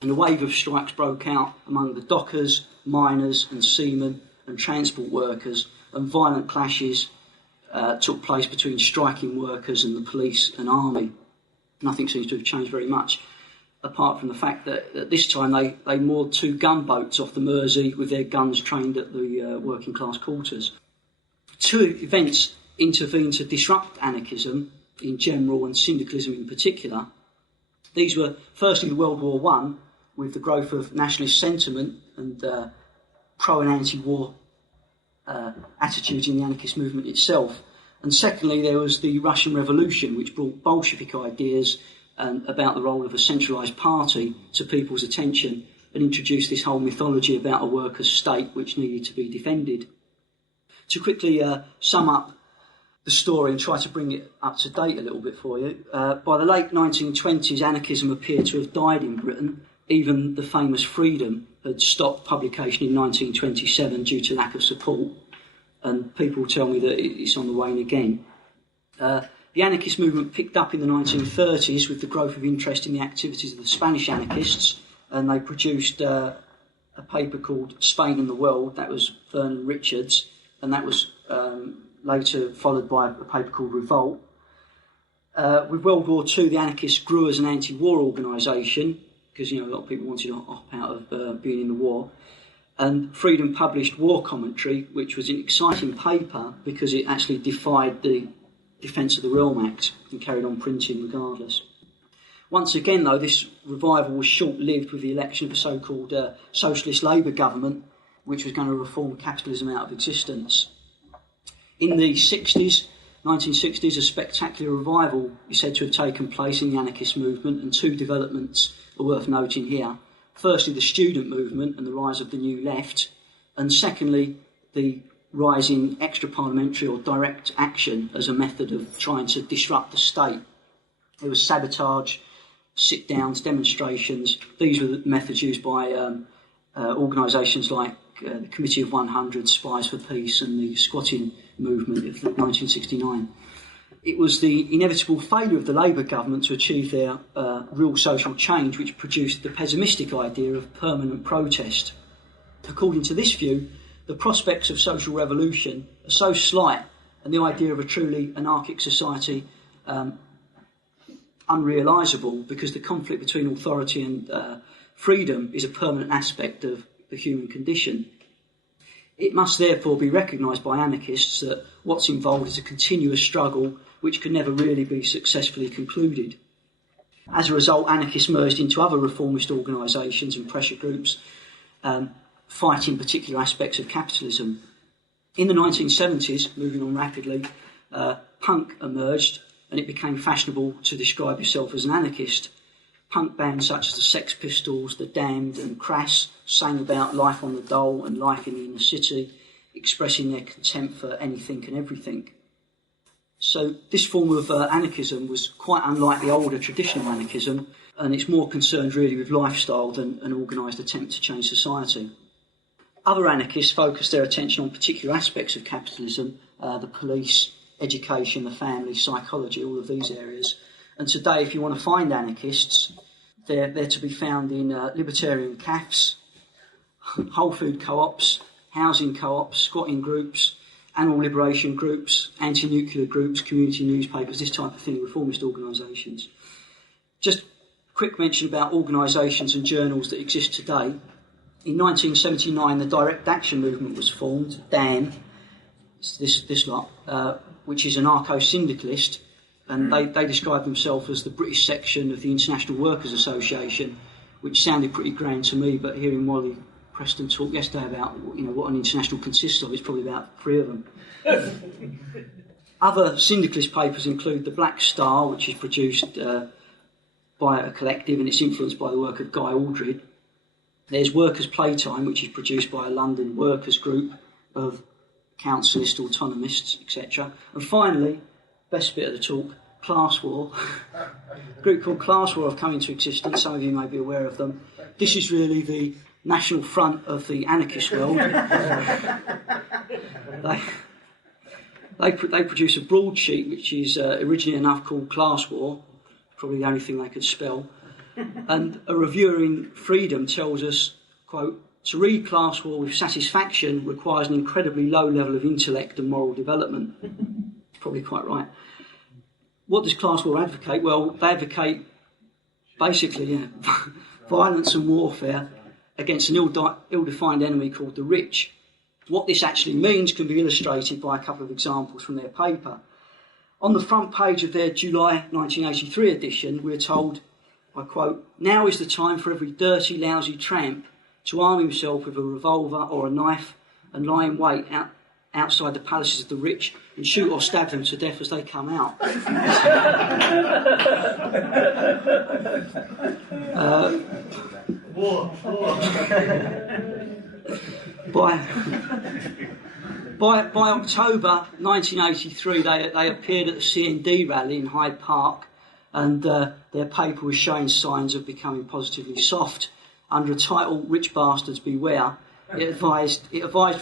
and a wave of strikes broke out among the dockers, miners and seamen and transport workers, and violent clashes took place between striking workers and the police and army. Nothing seems to have changed very much, apart from the fact that at this time they moored 2 gunboats off the Mersey with their guns trained at the working class quarters. 2 events intervened to disrupt anarchism in general and syndicalism in particular. These were firstly World War I, with the growth of nationalist sentiment and pro and anti-war attitudes in the anarchist movement itself. And secondly, there was the Russian Revolution, which brought Bolshevik ideas about the role of a centralised party to people's attention and introduced this whole mythology about a workers' state which needed to be defended. To quickly sum up the story and try to bring it up to date a little bit for you, by the late 1920s, anarchism appeared to have died in Britain. Even the famous Freedom had stopped publication in 1927 due to lack of support, and people tell me that it's on the wane again. The anarchist movement picked up in the 1930s with the growth of interest in the activities of the Spanish anarchists, and they produced a paper called Spain and the World. That was Vernon Richards, and that was later followed by a paper called Revolt. With World War II, the anarchists grew as an anti-war organisation, because a lot of people wanted to opt out of being in the war. And Freedom published War Commentary, which was an exciting paper because it actually defied the Defence of the Realm Act and carried on printing regardless. Once again, though, this revival was short-lived with the election of a so-called Socialist Labour government, which was going to reform capitalism out of existence. In the 1960s, a spectacular revival is said to have taken place in the anarchist movement, and 2 developments are worth noting here. Firstly, the student movement and the rise of the New Left, and secondly, the rise in extra-parliamentary or direct action as a method of trying to disrupt the state. There was sabotage, sit-downs, demonstrations. These were the methods used by organisations like the Committee of 100, Spies for Peace, and the squatting movement of 1969. It was the inevitable failure of the Labour government to achieve their real social change which produced the pessimistic idea of permanent protest. According to this view, the prospects of social revolution are so slight and the idea of a truly anarchic society unrealisable, because the conflict between authority and freedom is a permanent aspect of the human condition. It must therefore be recognised by anarchists that what's involved is a continuous struggle which can never really be successfully concluded. As a result, anarchists merged into other reformist organisations and pressure groups, fighting particular aspects of capitalism. In the 1970s, moving on rapidly, punk emerged, and it became fashionable to describe yourself as an anarchist. Punk bands such as the Sex Pistols, The Damned and Crass sang about life on the dole and life in the inner city, expressing their contempt for anything and everything. So this form of anarchism was quite unlike the older traditional anarchism, and it's more concerned really with lifestyle than an organised attempt to change society. Other anarchists focused their attention on particular aspects of capitalism, the police, education, the family, psychology, all of these areas. And today, if you want to find anarchists, they're to be found in libertarian cafes, whole food co-ops, housing co-ops, squatting groups, animal liberation groups, anti-nuclear groups, community newspapers, this type of thing, reformist organisations. Just a quick mention about organisations and journals that exist today. In 1979, the Direct Action Movement was formed, DAN, this lot, which is anarcho-syndicalist, and they describe themselves as the British section of the International Workers' Association, which sounded pretty grand to me, but hearing Molly Preston talk yesterday about what an international consists of, it's probably about 3 of them. Other syndicalist papers include the Black Star, which is produced by a collective and it's influenced by the work of Guy Aldred. There's Workers' Playtime, which is produced by a London workers' group of councilists, autonomists, etc. And finally, best bit of the talk, Class War. A group called Class War have come into existence. Some of you may be aware of them. This is really the national front of the anarchist world. They produce a broadsheet which is originally enough called Class War, probably the only thing they could spell. And a reviewer in Freedom tells us, quote, "To read Class War with satisfaction requires an incredibly low level of intellect and moral development." Probably quite right. What does Class War advocate? Well, they advocate basically violence and warfare against an ill-defined enemy called the rich. What this actually means can be illustrated by a couple of examples from their paper. On the front page of their July 1983 edition, we're told, I quote, "Now is the time for every dirty, lousy tramp to arm himself with a revolver or a knife and lie in wait outside the palaces of the rich and shoot or stab them to death as they come out." By October 1983, they appeared at the CND rally in Hyde Park, and their paper was showing signs of becoming positively soft. Under a title, "Rich Bastards Beware," it advised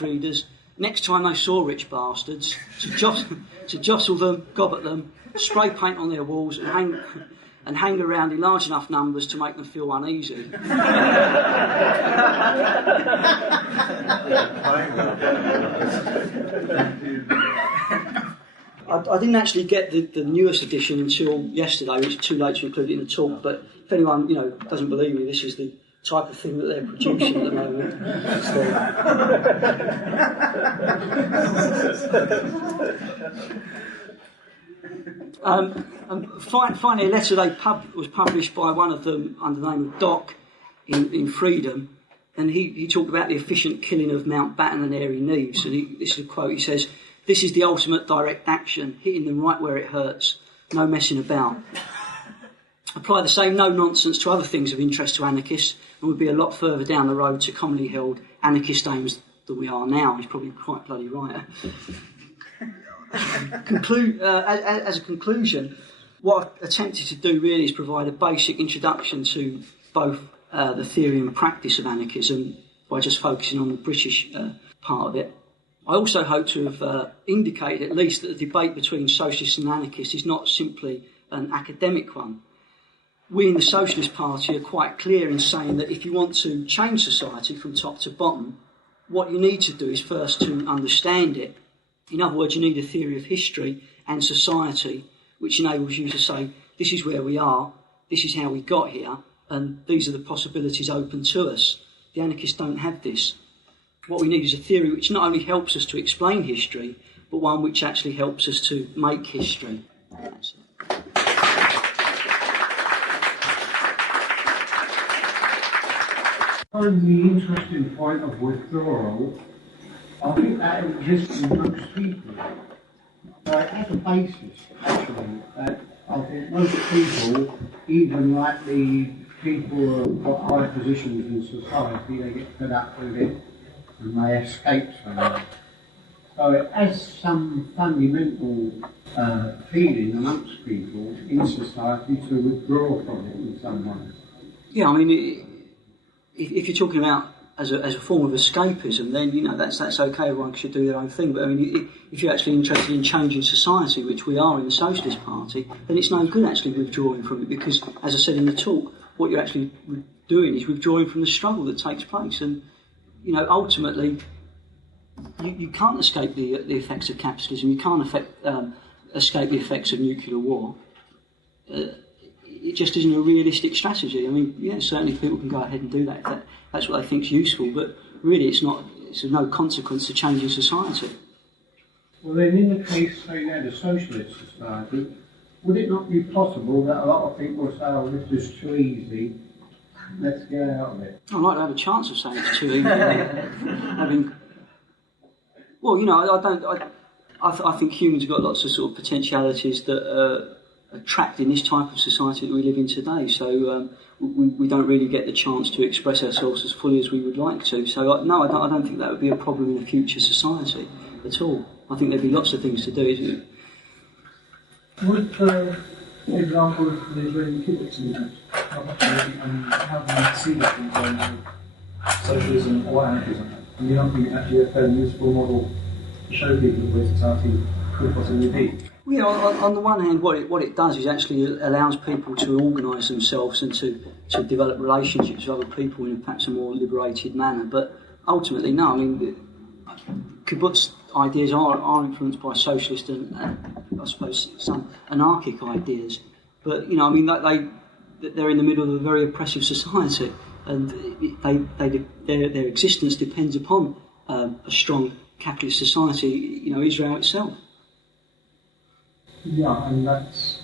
readers, next time they saw rich bastards, to jostle them, gob at them, spray paint on their walls, and hang around in large enough numbers to make them feel uneasy. I didn't actually get the newest edition until yesterday, which is too late to include it in the talk, but if anyone doesn't believe me, this is the type of thing that they're producing at the moment. Finally, a letter was published by one of them under the name of Doc in Freedom, and he talked about the efficient killing of Mountbatten and Airy Neves. And this is a quote. He says, "This is the ultimate direct action, hitting them right where it hurts, no messing about." Apply the same no-nonsense to other things of interest to anarchists, and we'd be a lot further down the road to commonly held anarchist aims than we are now. He's probably quite bloody right. As a conclusion, what I've attempted to do really is provide a basic introduction to both the theory and practice of anarchism by just focusing on the British part of it. I also hope to have indicated at least that the debate between socialists and anarchists is not simply an academic one. We in the Socialist Party are quite clear in saying that if you want to change society from top to bottom, what you need to do is first to understand it. In other words, you need a theory of history and society which enables you to say, this is where we are, this is how we got here, and these are the possibilities open to us. The anarchists don't have this. What we need is a theory which not only helps us to explain history, but one which actually helps us to make history. That's it. On the interesting point of withdrawal, I think that exists in most people. It has a basis, actually. I think most people, even like the people who have got high positions in society, they get fed up with it and they escape from it. So it has some fundamental feeling amongst people in society to withdraw from it in some way. Yeah, I mean, if you're talking about as a form of escapism, then that's okay. Everyone should do their own thing. But I mean, if you're actually interested in changing society, which we are in the Socialist Party, then it's no good actually withdrawing from it, because, as I said in the talk, what you're actually doing is withdrawing from the struggle that takes place. And ultimately, you can't escape the effects of capitalism. You can't escape the effects of nuclear war. It just isn't a realistic strategy. I mean, certainly people can go ahead and do that if that's what they think is useful, but really it's not. It's of no consequence to changing society. Well, then, in the case, say, you had a socialist society, would it not be possible that a lot of people say, "Oh, this is too easy, let's get out of it"? I'd like to have a chance of saying it's too easy. I think humans have got lots of sort of potentialities that are trapped in this type of society that we live in today. So we don't really get the chance to express ourselves as fully as we would like to. So no, I don't think that would be a problem in a future society at all. I think there'd be lots of things to do, isn't it? Would, for example, of the Israeli kibbutz movement, how do you see it in terms of socialism or anarchism? And you don't think actually a fairly useful model to show people where society could possibly be? Well, on the one hand, what it does is actually allows people to organise themselves and to develop relationships with other people in perhaps a more liberated manner. But ultimately, no. I mean, kibbutz ideas are influenced by socialist and I suppose some anarchic ideas. But they're in the middle of a very oppressive society, and their existence depends upon a strong capitalist society. Israel itself. Yeah, and that's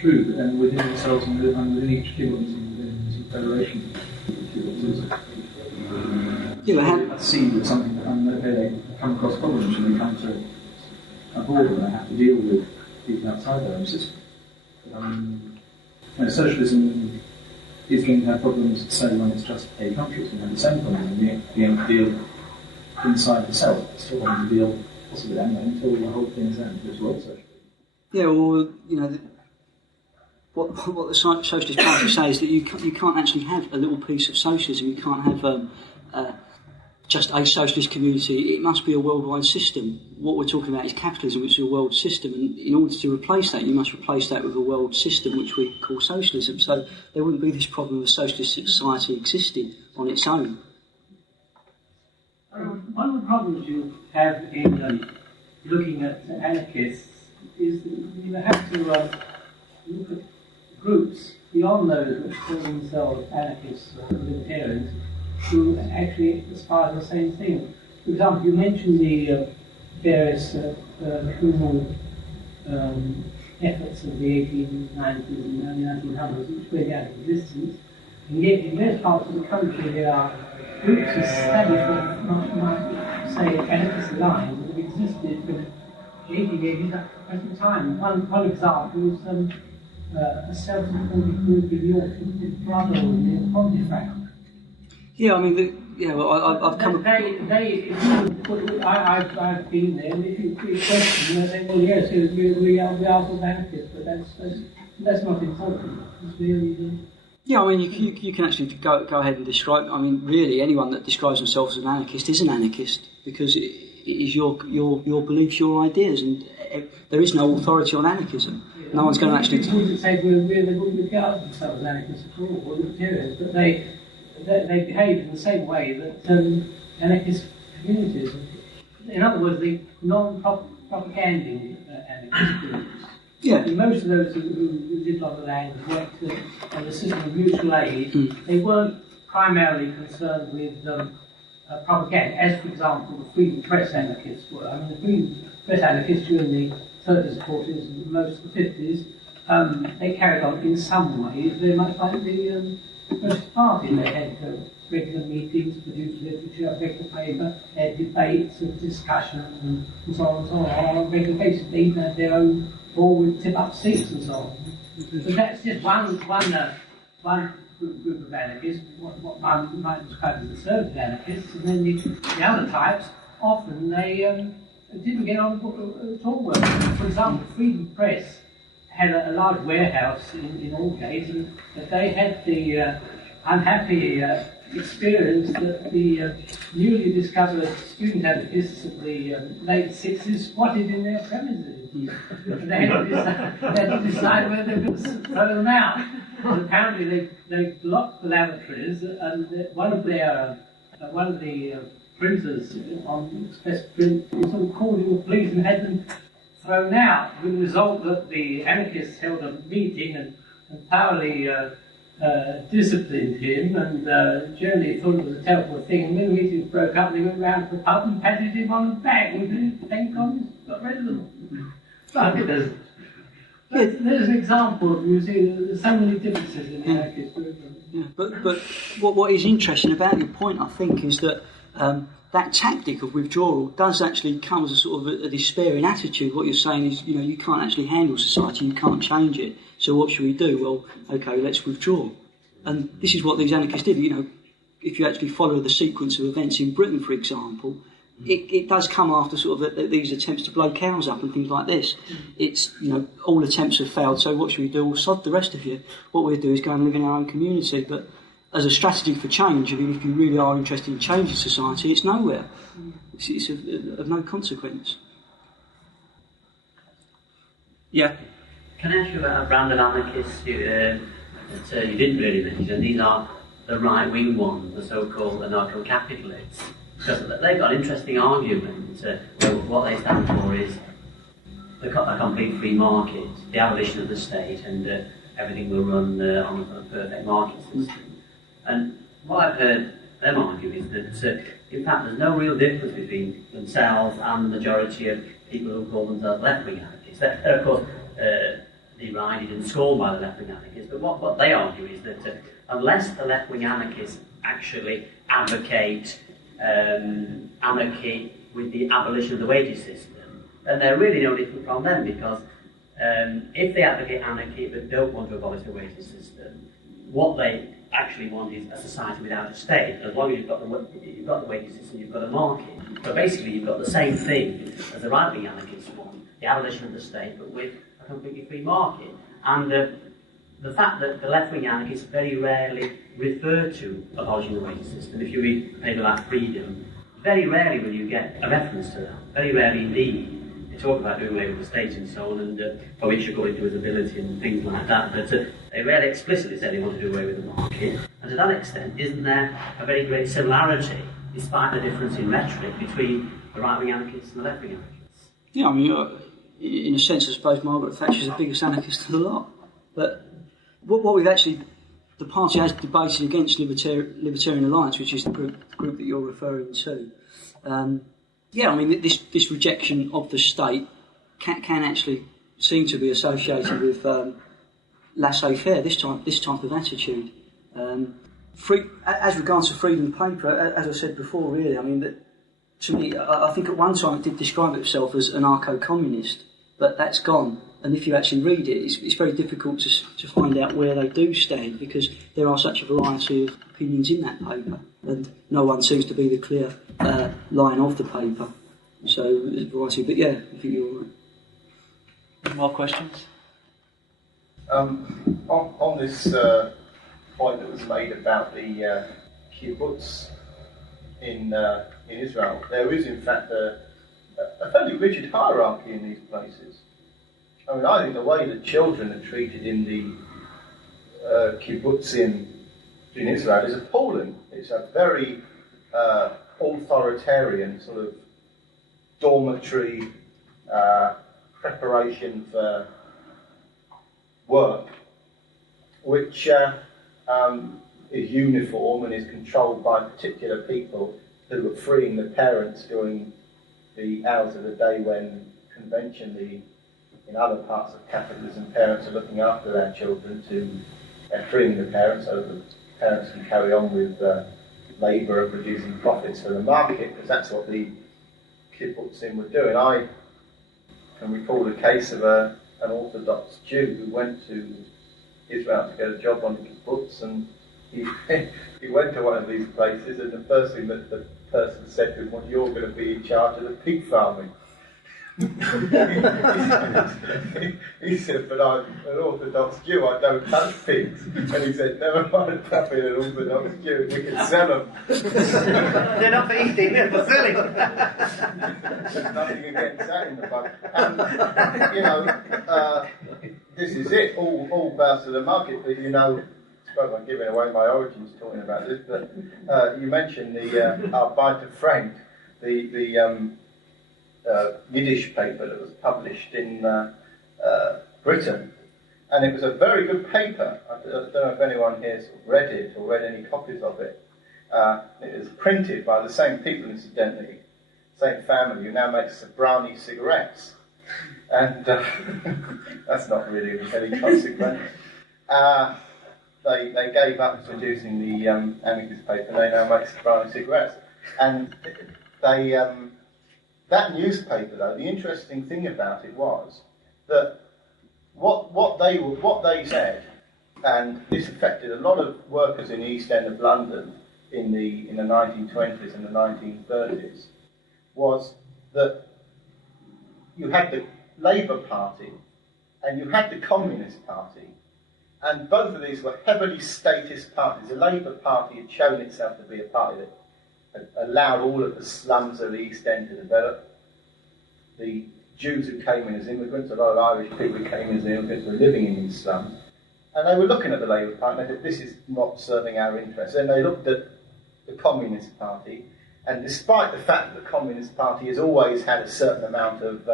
true, but then within themselves and within each kibbutz and within the federation kibbutzes, I see that something that they come across problems when they come to a border and they have to deal with people outside their own system. Socialism is going to have problems, say, when it's just a country. It's going to have the same problems and being able to deal inside itself. It's still going to deal possibly until the whole thing's end as well. Yeah, well, what the Socialist Party says is that you can't actually have a little piece of socialism. You can't have just a socialist community. It must be a worldwide system. What we're talking about is capitalism, which is a world system, and in order to replace that, you must replace that with a world system, which we call socialism. So there wouldn't be this problem of a socialist society existing on its own. One of the problems you have in looking at anarchists is that you have to look at groups beyond those which call themselves anarchists or libertarians who actually aspire to the same thing. For example, you mentioned the various criminal efforts of the 1890s and early 1900s which went out of existence, and yet in most parts of the country there are groups established what might say anarchist lines that have existed from 1880s up to the present time. One example is a self-supported group in York with brother near Pontefract. Yeah, I mean, I've come. I've been there, and if you question, they say, well, yes, we are sort of anarchists, but that's not important. It's really. Yeah, I mean, you can actually go ahead and describe. I mean, really, anyone that describes themselves as an anarchist is an anarchist, because it is your beliefs, your ideas, and there is no authority on anarchism. Yeah, no one's going to actually. People wouldn't say they wouldn't regard themselves as anarchists at all, or libertarians, but they behave in the same way that anarchist communities. In other words, the non-propaganding anarchist groups. Yeah. And most of those who lived on the land and worked on the system of mutual aid, they weren't primarily concerned with propaganda, as, for example, the freedom press anarchists were. I mean, the freedom press anarchists during the 30s, 40s, and most of the 50s, they carried on in some ways very much like the Communist Party. They had regular meetings, produced literature, regular paper, they had debates and discussions and so on and so on a regular basis. They even had their own forward tip-up seats and so on. But that's just one group of anarchists, what might describe as conservative anarchists, and then the other types, often they didn't get on at all well. For example, Freedom Press had a large warehouse in Aldgate, and they had the unhappy experience that the newly discovered student anarchists of the late 60s squatted in their premises. And they had to decide whether they were going to throw them out. And apparently they blocked the lavatories, and one of the printers on Express Print sort of called in the police and had them thrown out, with the result that the anarchists held a meeting and thoroughly disciplined him, and generally thought it was a terrible thing. And when the meeting broke up, they went round to the pub and patted him on the back, and thank God he's got rid of them. But there's an example. You see, there's so many differences in the anarchist movement. Yeah, but what is interesting about your point, I think, is that that tactic of withdrawal does actually come as a sort of a despairing attitude. What you're saying is, you can't actually handle society, you can't change it. So what should we do? Well, okay, let's withdraw. And this is what these anarchists did. If you actually follow the sequence of events in Britain, for example, it does come after sort of these attempts to blow cows up and things like this. It's, all attempts have failed, so what should we do? Well, sod the rest of you. What we'll do is go and live in our own community. But as a strategy for change, if you really are interested in changing society, it's nowhere. It's of no consequence. Yeah. Can I ask you about a brand of anarchists that you didn't really mention? These are the right-wing ones, the so-called anarcho-capitalists. Because they've got an interesting argument. What they stand for is a complete free market, the abolition of the state, and everything will run on a perfect market system. And what I've heard them argue is that, in fact, there's no real difference between themselves and the majority of people who call themselves left-wing anarchists. They're, of course, derided and scorned by the left-wing anarchists, but what they argue is that unless the left-wing anarchists actually advocate anarchy with the abolition of the wages system, then they're really no different from them, because if they advocate anarchy but don't want to abolish the wages system, what they actually want is a society without a state. As long as you've got the wages system, you've got a market. So basically you've got the same thing as the right-wing anarchists want, the abolition of the state, but with a completely free market. And the fact that the left-wing anarchists very rarely refer to abolishing the wages system. If you read a paper like Freedom, very rarely will you get a reference to that. Very rarely indeed. They talk about doing away with the state and so on, and for which according to his ability and things like that, but they rarely explicitly say they want to do away with the market. And to that extent, isn't there a very great similarity, despite the difference in rhetoric, between the right-wing anarchists and the left-wing anarchists? Yeah, I mean, in a sense, I suppose Margaret Thatcher's the biggest anarchist of the lot. But what we've actually, the party has debated against Libertarian Alliance, which is the group that you're referring to. Yeah, I mean, this rejection of the state can actually seem to be associated with laissez-faire, this type of attitude. As regards to Freedom paper, as I said before, really, I mean, that to me, I think at one time it did describe itself as anarcho-communist, but that's gone. And if you actually read it, it's very difficult to find out where they do stand, because there are such a variety of opinions in that paper, and no one seems to be the clear line of the paper. So there's a variety, but yeah, I think you're right. Any more questions? On this point that was made about the kibbutz in Israel, there is in fact a fairly rigid hierarchy in these places. I mean, I think the way that children are treated in the kibbutzim in Israel is appalling. It's a very authoritarian sort of dormitory preparation for work, which is uniform and is controlled by particular people who are freeing the parents during the hours of the day when conventionally in other parts of capitalism parents are looking after their children, to freeing the parents, so the parents can carry on with labour and producing profits for the market, because that's what the kibbutzim were doing. I can recall the case of an Orthodox Jew who went to Israel to get a job on the kibbutz, and he went to one of these places, and the first thing that the person said to him was, "You're going to be in charge of the pig farming." He said, "But I'm an Orthodox Jew, I don't touch pigs." And he said, "Never mind about being an Orthodox Jew, we can sell them." They're not for eating, they're for selling. There's nothing against that in the Bible. And, this is it, all bows to the market. But I suppose I'm giving away my origins talking about this, but you mentioned the Arbeiter Frank, the Yiddish paper that was published in Britain, and it was a very good paper. I don't know if anyone here sort of read it or read any copies of it. It was printed by the same people, incidentally, same family, who now makes brownie cigarettes, and that's not really of any consequence. They gave up producing the Anarchist paper, and they now make brownie cigarettes, and they. That newspaper, though, the interesting thing about it was that what they said, and this affected a lot of workers in the East End of London in the 1920s and the 1930s, was that you had the Labour Party and you had the Communist Party, and both of these were heavily statist parties. The Labour Party had shown itself to be a party that allowed all of the slums of the East End to develop. The Jews who came in as immigrants, a lot of Irish people who came in as immigrants, were living in these slums. And they were looking at the Labour Party and they said, "This is not serving our interests." And they looked at the Communist Party, and despite the fact that the Communist Party has always had a certain amount of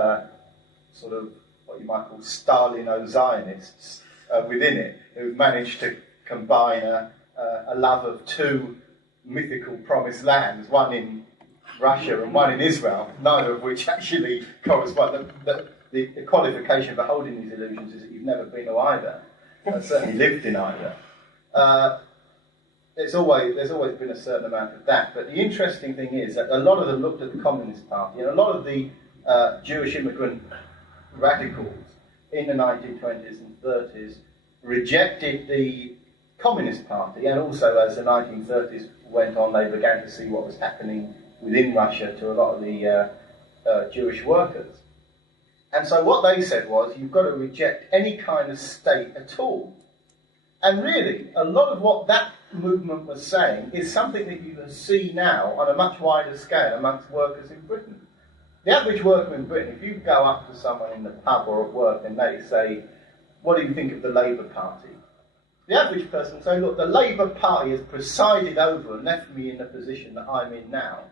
sort of what you might call Stalino-Zionists within it, who've managed to combine a love of two mythical promised lands, one in Russia and one in Israel, neither of which actually correspond. The qualification for holding these illusions is that you've never been to either, certainly lived in either. There's always been a certain amount of that. But the interesting thing is that a lot of them looked at the Communist Party, and a lot of the Jewish immigrant radicals in the 1920s and 30s rejected the Communist Party, and also as the 1930s went on, they began to see what was happening within Russia to a lot of the Jewish workers. And so what they said was, you've got to reject any kind of state at all. And really, a lot of what that movement was saying is something that you can see now on a much wider scale amongst workers in Britain. The average worker in Britain, if you go up to someone in the pub or at work and they say, "What do you think of the Labour Party?" The average person will say, "Look, the Labour Party has presided over and left me in the position that I'm in now.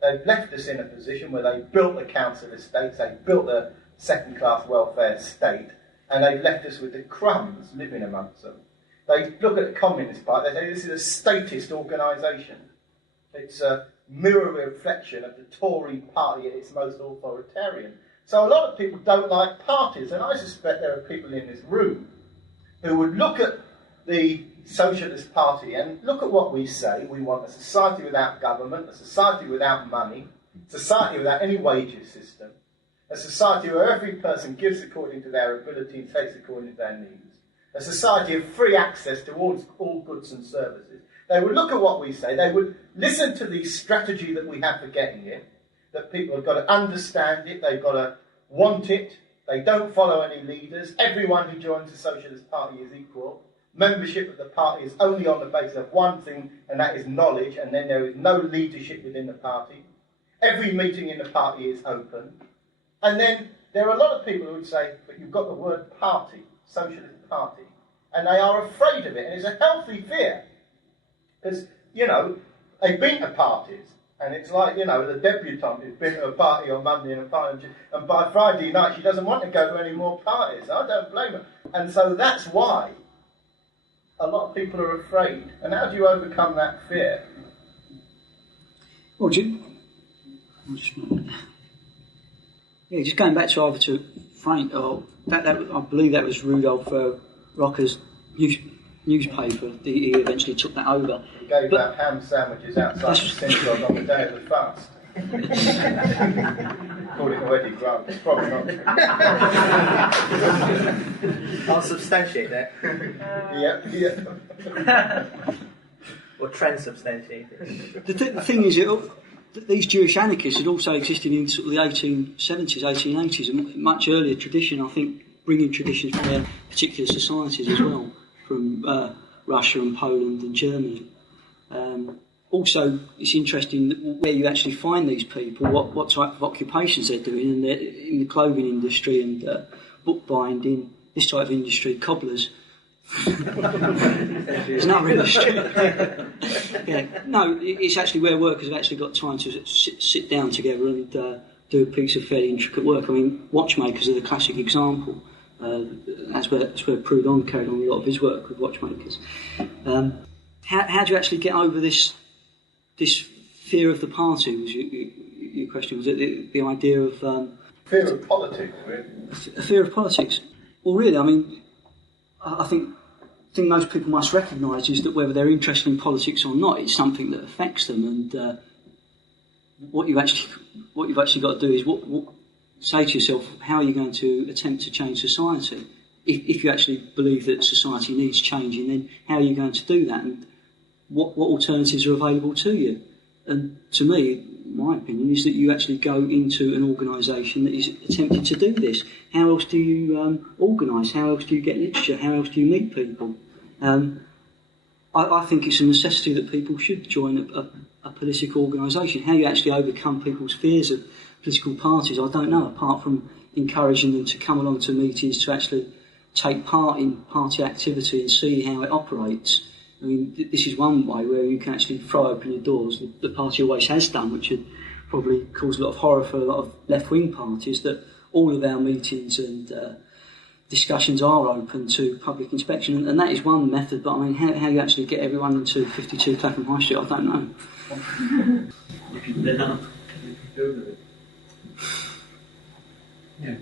They've left us in a position where they built the council estates, they built the second-class welfare state, and they've left us with the crumbs living amongst them." They look at the Communist Party, they say this is a statist organisation. It's a mirror reflection of the Tory party at its most authoritarian. So a lot of people don't like parties, and I suspect there are people in this room who would look at the Socialist Party and look at what we say. We want a society without government, a society without money, a society without any wages system, a society where every person gives according to their ability and takes according to their needs, a society of free access to all goods and services. They would look at what we say, they would listen to the strategy that we have for getting it, that people have got to understand it, they've got to want it, they don't follow any leaders, everyone who joins the Socialist Party is equal, membership of the party is only on the basis of one thing, and that is knowledge, and then there is no leadership within the party. Every meeting in the party is open. And then there are a lot of people who would say, "But you've got the word party, Socialist Party," and they are afraid of it, and it's a healthy fear. Because, they've been to parties, and it's like, the debutante who's been to a party on Monday and by Friday night she doesn't want to go to any more parties. I don't blame her. And so that's why a lot of people are afraid. And how do you overcome that fear? Well, just going back to either to Frank, or I believe that was Rudolf Rocker's newspaper. He eventually took that over. He gave out ham sandwiches outside the synagogue on the day of the fast. Called it already grant. It's probably not. I'll substantiate that. Yeah. Or transubstantiate it. The thing is, these Jewish anarchists had also existed in sort of the 1870s, 1880s, a much earlier tradition, I think, bringing traditions from their particular societies as well, from Russia and Poland and Germany. Also, it's interesting where you actually find these people, what type of occupations they're doing in the clothing industry and bookbinding, this type of industry, cobblers. It's not really yeah. No, it's actually where workers have actually got time to sit down together and do a piece of fairly intricate work. I mean, watchmakers are the classic example. That's where Proudhon carried on a lot of his work with watchmakers. How do you actually get over this fear of the party? Was your question? Was it the idea of fear of politics? Really? A fear of politics? Well, really, I mean, I think most people must recognise is that whether they're interested in politics or not, it's something that affects them. And what you've actually got to do is say to yourself, how are you going to attempt to change society? If you actually believe that society needs changing, then how are you going to do that? And what alternatives are available to you? And to me, my opinion is that you actually go into an organisation that is attempting to do this. How else do you organise? How else do you get literature? How else do you meet people? I think it's a necessity that people should join a political organisation. How you actually overcome people's fears of political parties, I don't know, apart from encouraging them to come along to meetings, to actually take part in party activity and see how it operates. I mean, this is one way where you can actually throw open your doors. The party always has done, which would probably cause a lot of horror for a lot of left-wing parties, that all of our meetings and discussions are open to public inspection. And that is one method, but I mean, how you actually get everyone into 52 Clapham High Street, I don't know. They're not. Yeah.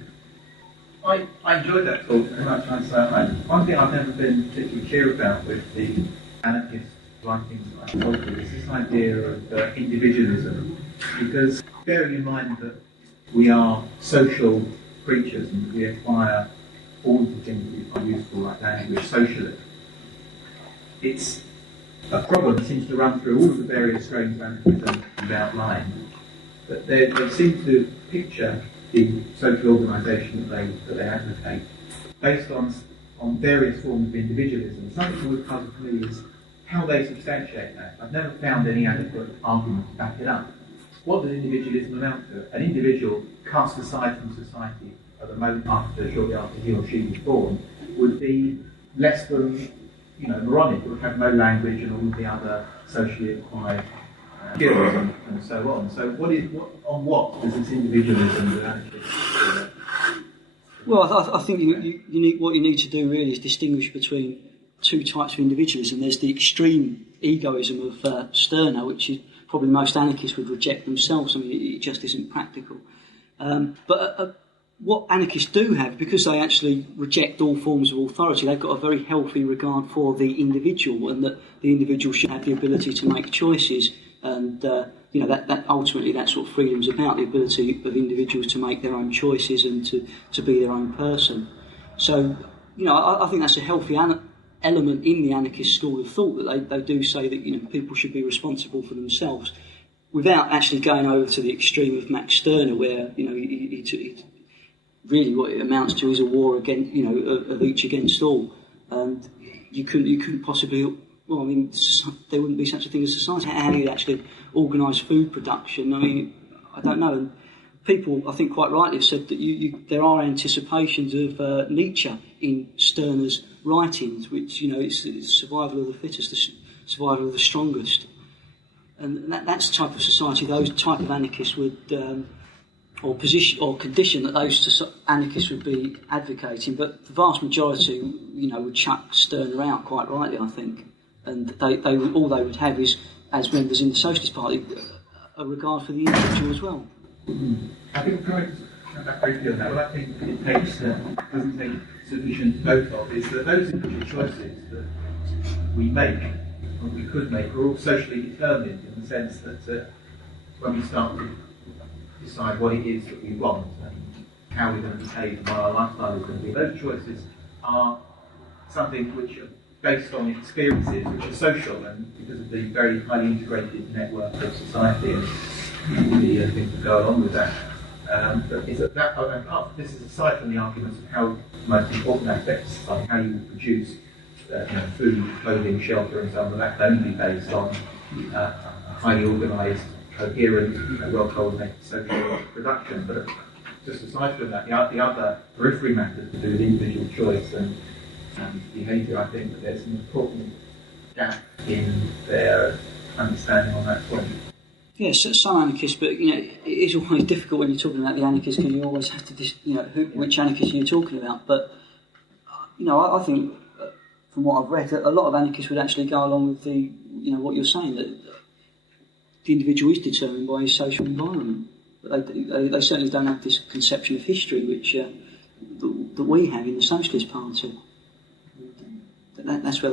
I enjoyed that talk very much. One thing I've never been particularly clear about with the anarchist writings that I've talked with is this idea of individualism. Because bearing in mind that we are social creatures and we acquire forms of things that we find useful, like language, socially, it's a problem that seems to run through all of the various strains of anarchism we've outlined. But they seem to picture the social organisation that they advocate based on various forms of individualism. Something that always puzzles me is how they substantiate that. I've never found any adequate argument to back it up. What does individualism amount to? An individual cast aside from society at the moment shortly after he or she was born would be less than, moronic, would have no language and all of the other socially acquired skills and so on. So what does this individualism do anarchists? Well, I think what you need to do really is distinguish between two types of individualism. There's the extreme egoism of Stirner, which is probably most anarchists would reject themselves. I mean, it just isn't practical. But what anarchists do have, because they actually reject all forms of authority, they've got a very healthy regard for the individual, and that the individual should have the ability to make choices. And that ultimately that's what freedom's about, the ability of individuals to make their own choices and to be their own person. So, I think that's a healthy element in the anarchist school of thought, that they do say that people should be responsible for themselves, without actually going over to the extreme of Max Stirner, where he really what it amounts to is a war against of each against all, and you couldn't possibly. Well, I mean, there wouldn't be such a thing as society. How do you actually organise food production? I mean, I don't know. And people, I think quite rightly, have said that there are anticipations of Nietzsche in Stirner's writings, which, it's survival of the fittest, the survival of the strongest. And that's the type of society those type of anarchists would, or condition that those anarchists would be advocating. But the vast majority, would chuck Stirner out, quite rightly, I think. And all they would have is, as members in the Socialist Party, a regard for the individual as well. I think going back briefly on that, what I think it doesn't take sufficient note of is that those individual choices that we make, or we could make, are all socially determined in the sense that when we start to decide what it is that we want and how we're going to behave and what our lifestyle is going to be, those choices are something which are based on experiences which are social, and because of the very highly integrated network of society and the things that go along with that. But is that this is aside from the arguments of how the most important aspects, like how you produce food, clothing, shelter, and so on, that can only be based on a highly organised, coherent, well-coordinated social production. But just aside from that, the other periphery matters to do with individual choice and behaviour, I think that there's an important gap in their understanding on that point. Yes, some anarchists, but it is always difficult when you're talking about the anarchists because you always have to, which anarchists you're talking about. But I think from what I've read, a lot of anarchists would actually go along with the, what you're saying, that the individual is determined by his social environment. But they certainly don't have this conception of history which that we have in the Socialist Party. That's where.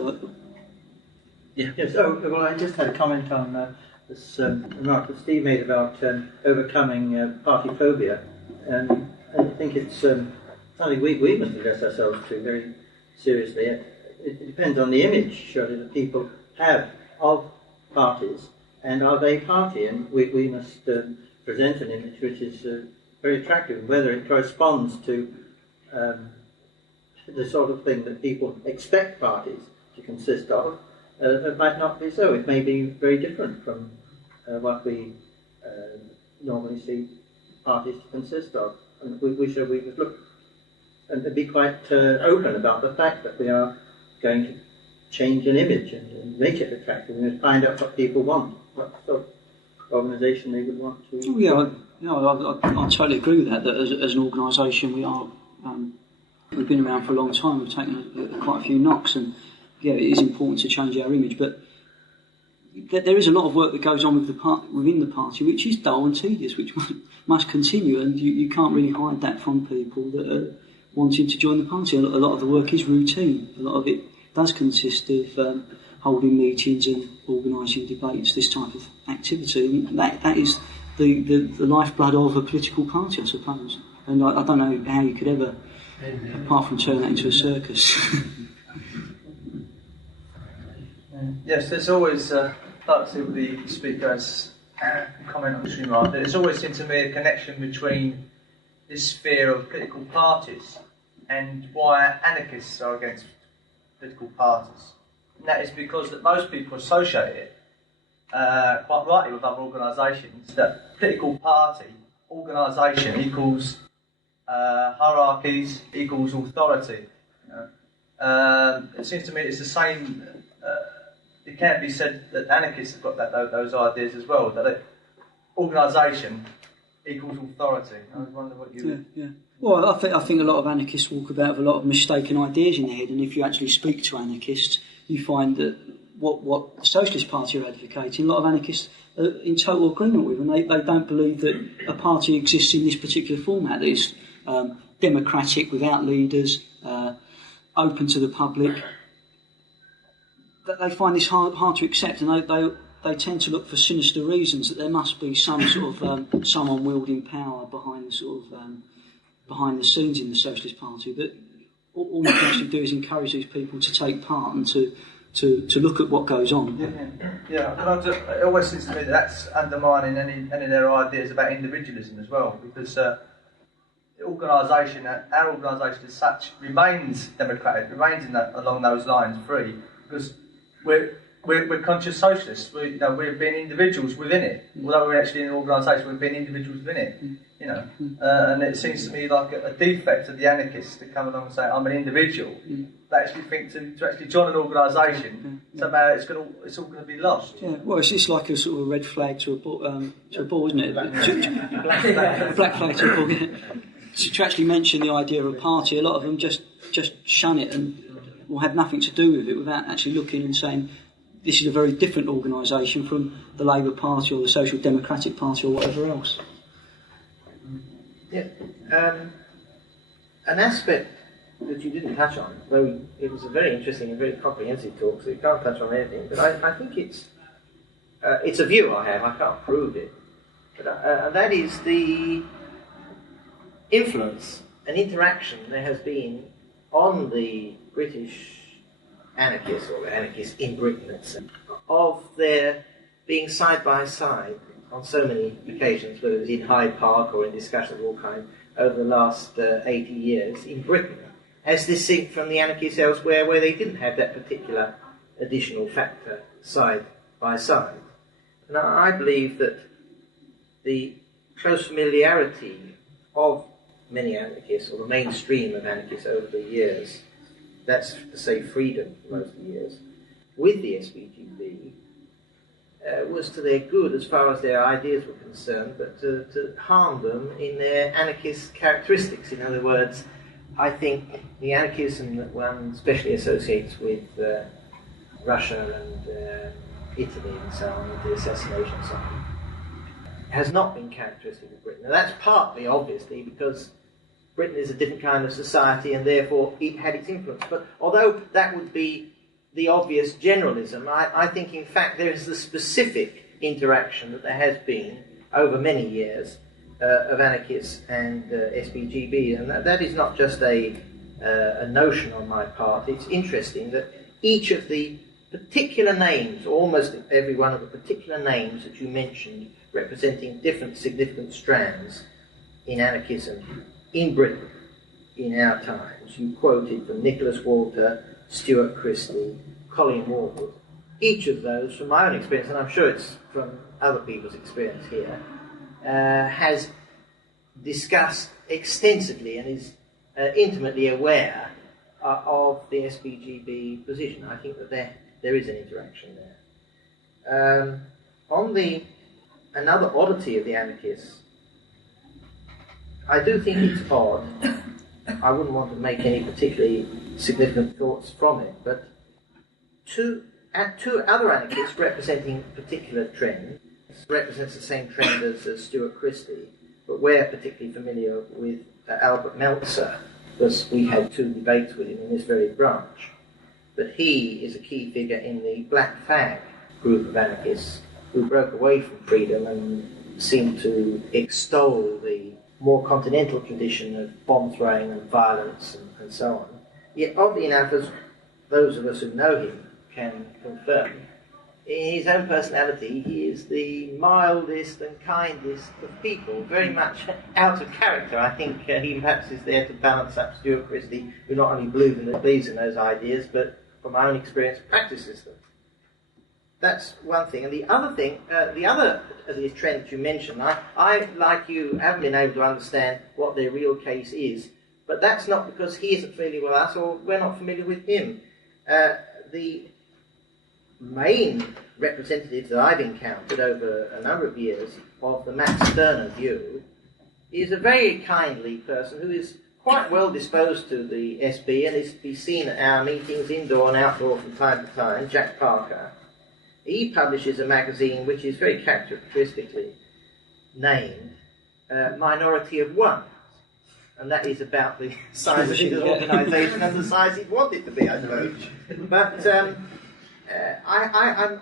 Yeah. Yes. Well, I just had a comment on this remark that Steve made about overcoming party phobia, and I think it's something we must address ourselves to very seriously. It depends on the image, surely, that people have of parties and of a party, and we must present an image which is very attractive, whether it corresponds to the sort of thing that people expect parties to consist of. It might not be so. It may be very different from what we normally see parties to consist of. And we would look and be quite open about the fact that we are going to change an image and make it attractive and find out what people want, what sort of organisation they would want to. Oh, yeah, I totally agree with that. That as an organisation, we are. We've been around for a long time. We've taken quite a few knocks, and it is important to change our image. But there is a lot of work that goes on with within the party, which is dull and tedious, which must continue, and you can't really hide that from people that are wanting to join the party. A lot of the work is routine. A lot of it does consist of holding meetings and organising debates, this type of activity. And that is the lifeblood of a political party, I suppose. And I don't know how you could ever, apart from turn that into a circus. Yes, there's always, like to see what the speaker has comment on this remark, there's always seemed to me a connection between this fear of political parties and why anarchists are against political parties. And that is because that most people associate it, quite rightly, with other organisations, that political party, organisation equals hierarchies, equals authority. It seems to me it's the same. It can be said that anarchists have got those ideas as well, that organisation equals authority. I was wondering what you... Yeah. Well, I think a lot of anarchists walk about with a lot of mistaken ideas in their head, and if you actually speak to anarchists, you find that what the Socialist Party are advocating, a lot of anarchists are in total agreement with, and they don't believe that a party exists in this particular format, that is democratic, without leaders, open to the public. That they find this hard to accept, and they tend to look for sinister reasons, that there must be some sort of someone wielding power behind behind the scenes in the Socialist Party. But all you can actually do is encourage these people to take part and to look at what goes on. Yeah. It always seems to me that's undermining any of their ideas about individualism as well, because our organisation as such remains democratic, remains along those lines free, because we're conscious socialists. We've been individuals within it. Although we're actually in an organisation, we've been individuals within it. And it seems to me like a defect of the anarchists to come along and say, "I'm an individual." They actually think to actually join an organisation, somehow it's all going to be lost. Yeah. Well, it's like a sort of red flag to a ball, isn't it? Black flag to a ball. Yeah. To actually mention the idea of a party, a lot of them just shun it and will have nothing to do with it without actually looking and saying, this is a very different organisation from the Labour Party or the Social Democratic Party or whatever else. Yeah. An aspect that you didn't touch on, though it was a very interesting and very comprehensive talk, so you can't touch on anything, but I think it's a view I have, I can't prove it, but, and that is the influence and interaction there has been on the British anarchists, or the anarchists in Britain, of their being side by side on so many occasions, whether it was in Hyde Park or in discussions of all kinds, over the last 80 years in Britain, as distinct from the anarchists elsewhere where they didn't have that particular additional factor side by side. And I believe that the close familiarity of many anarchists, or the mainstream of anarchists over the years, that's to say freedom for most of the years, with the SPGB, was to their good as far as their ideas were concerned, but to harm them in their anarchist characteristics. In other words, I think the anarchism that one especially associates with Russia and Italy and so on, with the assassination side, has not been characteristic of Britain. Now that's partly, obviously, because Britain is a different kind of society and therefore it had its influence. But although that would be the obvious generalism, I think in fact there is the specific interaction that there has been over many years of anarchists and SPGB, and that is not just a notion on my part. It's interesting that each of the particular names, almost every one of the particular names that you mentioned, representing different significant strands in anarchism in Britain in our times. You quoted from Nicholas Walter, Stuart Christie, Colin Warwood. Each of those, from my own experience, and I'm sure it's from other people's experience here, has discussed extensively and is intimately aware of the SPGB position. I think that there is an interaction there. Another oddity of the anarchists, I do think it's odd. I wouldn't want to make any particularly significant thoughts from it, but two other anarchists representing particular trends, represents the same trend as Stuart Christie, but we're particularly familiar with Albert Meltzer, because we had 2 debates with him in this very branch. But he is a key figure in the Black Flag group of anarchists who broke away from freedom and seemed to extol the more continental tradition of bomb throwing and violence and so on. Yet, oddly enough, as those of us who know him can confirm, in his own personality, he is the mildest and kindest of people, very much out of character. I think he perhaps is there to balance up Stuart Christie, who not only believes in those ideas, but from my own experience, practices them. That's one thing. And the other thing, the trend that you mentioned, I, like you, haven't been able to understand what their real case is. But that's not because he isn't familiar with us or we're not familiar with him. The main representatives that I've encountered over a number of years of the Max Stirner view is a very kindly person who is quite well disposed to the SB and is to be seen at our meetings, indoor and outdoor, from time to time, Jack Parker. He publishes a magazine which is very characteristically named Minority of One, and that is about the size of his organisation and the size he'd want it to be, I suppose. But I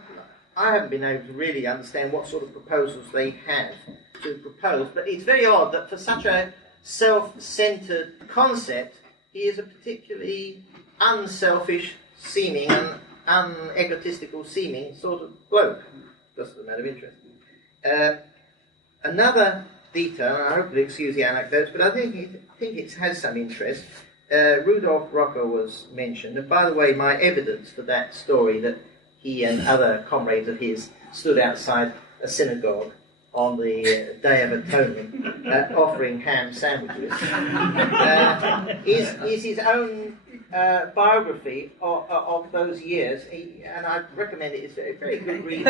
haven't been able to really understand what sort of proposals they have to propose, but it's very odd that for such a self-centred concept, he is a particularly unselfish seeming and unegotistical seeming sort of bloke, just as a matter of interest. Another detail, and I hope you'll excuse the anecdotes, but I think it has some interest. Rudolf Rocker was mentioned, and by the way, my evidence for that story that he and other comrades of his stood outside a synagogue on the Day of Atonement offering ham sandwiches is his own biography of those years, and I recommend it. It's a very good read,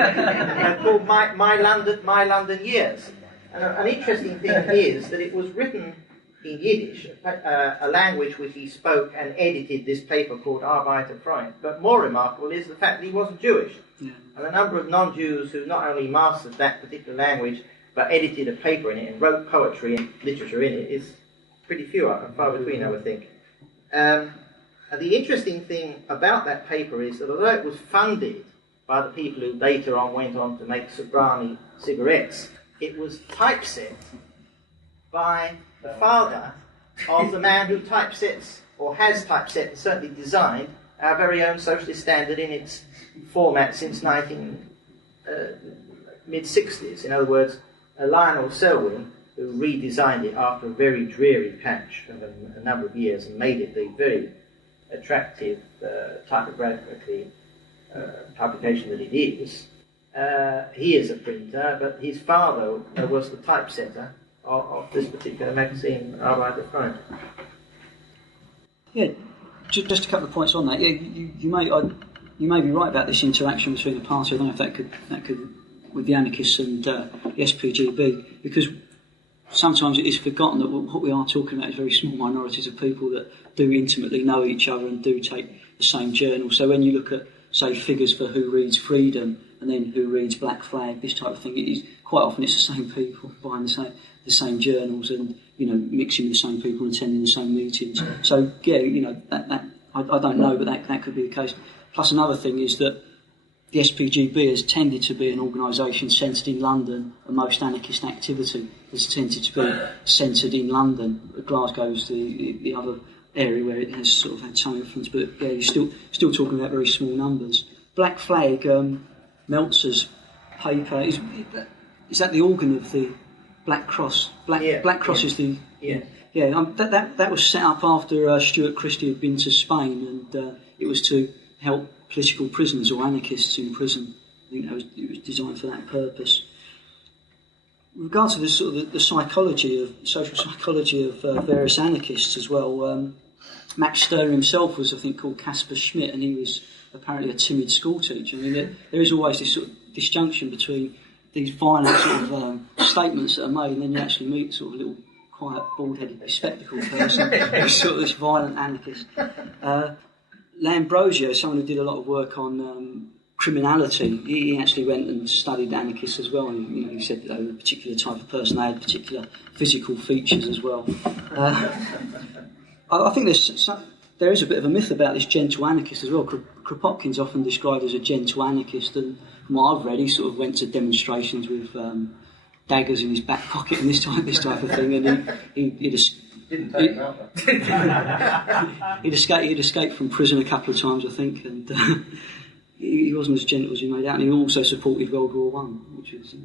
called My London Years. And an interesting thing is that it was written in Yiddish, a language which he spoke and edited this paper called Arbeiterfreund. But more remarkable is the fact that he wasn't Jewish. Yeah. And a number of non-Jews who not only mastered that particular language, but edited a paper in it and wrote poetry and literature in it is pretty few and far between, I would think. And the interesting thing about that paper is that although it was funded by the people who later on went on to make Sobrani cigarettes, it was typeset by the father of the man who typesets, or has typeset and certainly designed, our very own Socialist Standard in its format since mid-60s. In other words, Lionel Selwyn, who redesigned it after a very dreary patch of a number of years and made it the very attractive typographically publication that it is. He is a printer, but his father was the typesetter of this particular magazine, Arbeit der Front. Yeah, just a couple of points on that. Yeah, you may be right about this interaction between the party. I don't know if that could with the anarchists and the SPGB, because sometimes it is forgotten that what we are talking about is very small minorities of people that do intimately know each other and do take the same journal. So when you look at, say, figures for who reads Freedom and then who reads Black Flag, this type of thing, it is quite often it's the same people buying the same journals and, you know, mixing with the same people and attending the same meetings. So yeah, you know, that I don't know, but that could be the case. Plus another thing is that the SPGB has tended to be an organisation centred in London, and most anarchist activity has tended to be centred in London. Glasgow is the other area where it has sort of had some influence, but yeah, you're still talking about very small numbers. Black Flag, Meltzer's paper, is that the organ of the Black Cross? Black Cross is the... Yeah, that was set up after Stuart Christie had been to Spain, and it was to help political prisoners or anarchists in prison. I think it was designed for that purpose. With regard to the sort of the social psychology of various anarchists as well, Max Stirner himself was, I think, called Caspar Schmidt, and he was apparently a timid school teacher. I mean, there is always this sort of disjunction between these violent sort of statements that are made, and then you actually meet sort of a little quiet, bald-headed, bespectacled person who's sort of this violent anarchist. L'Ambrosio, someone who did a lot of work on criminality, he actually went and studied anarchists as well, and you know, he said that they were a particular type of person, they had particular physical features as well. I think there is a bit of a myth about this gentle anarchist as well. Kropotkin's often described as a gentle anarchist, and from what I've read, he sort of went to demonstrations with daggers in his back pocket and this type of thing, and he'd escaped from prison a couple of times, I think, and he wasn't as gentle as he made out, and he also supported World War I, which is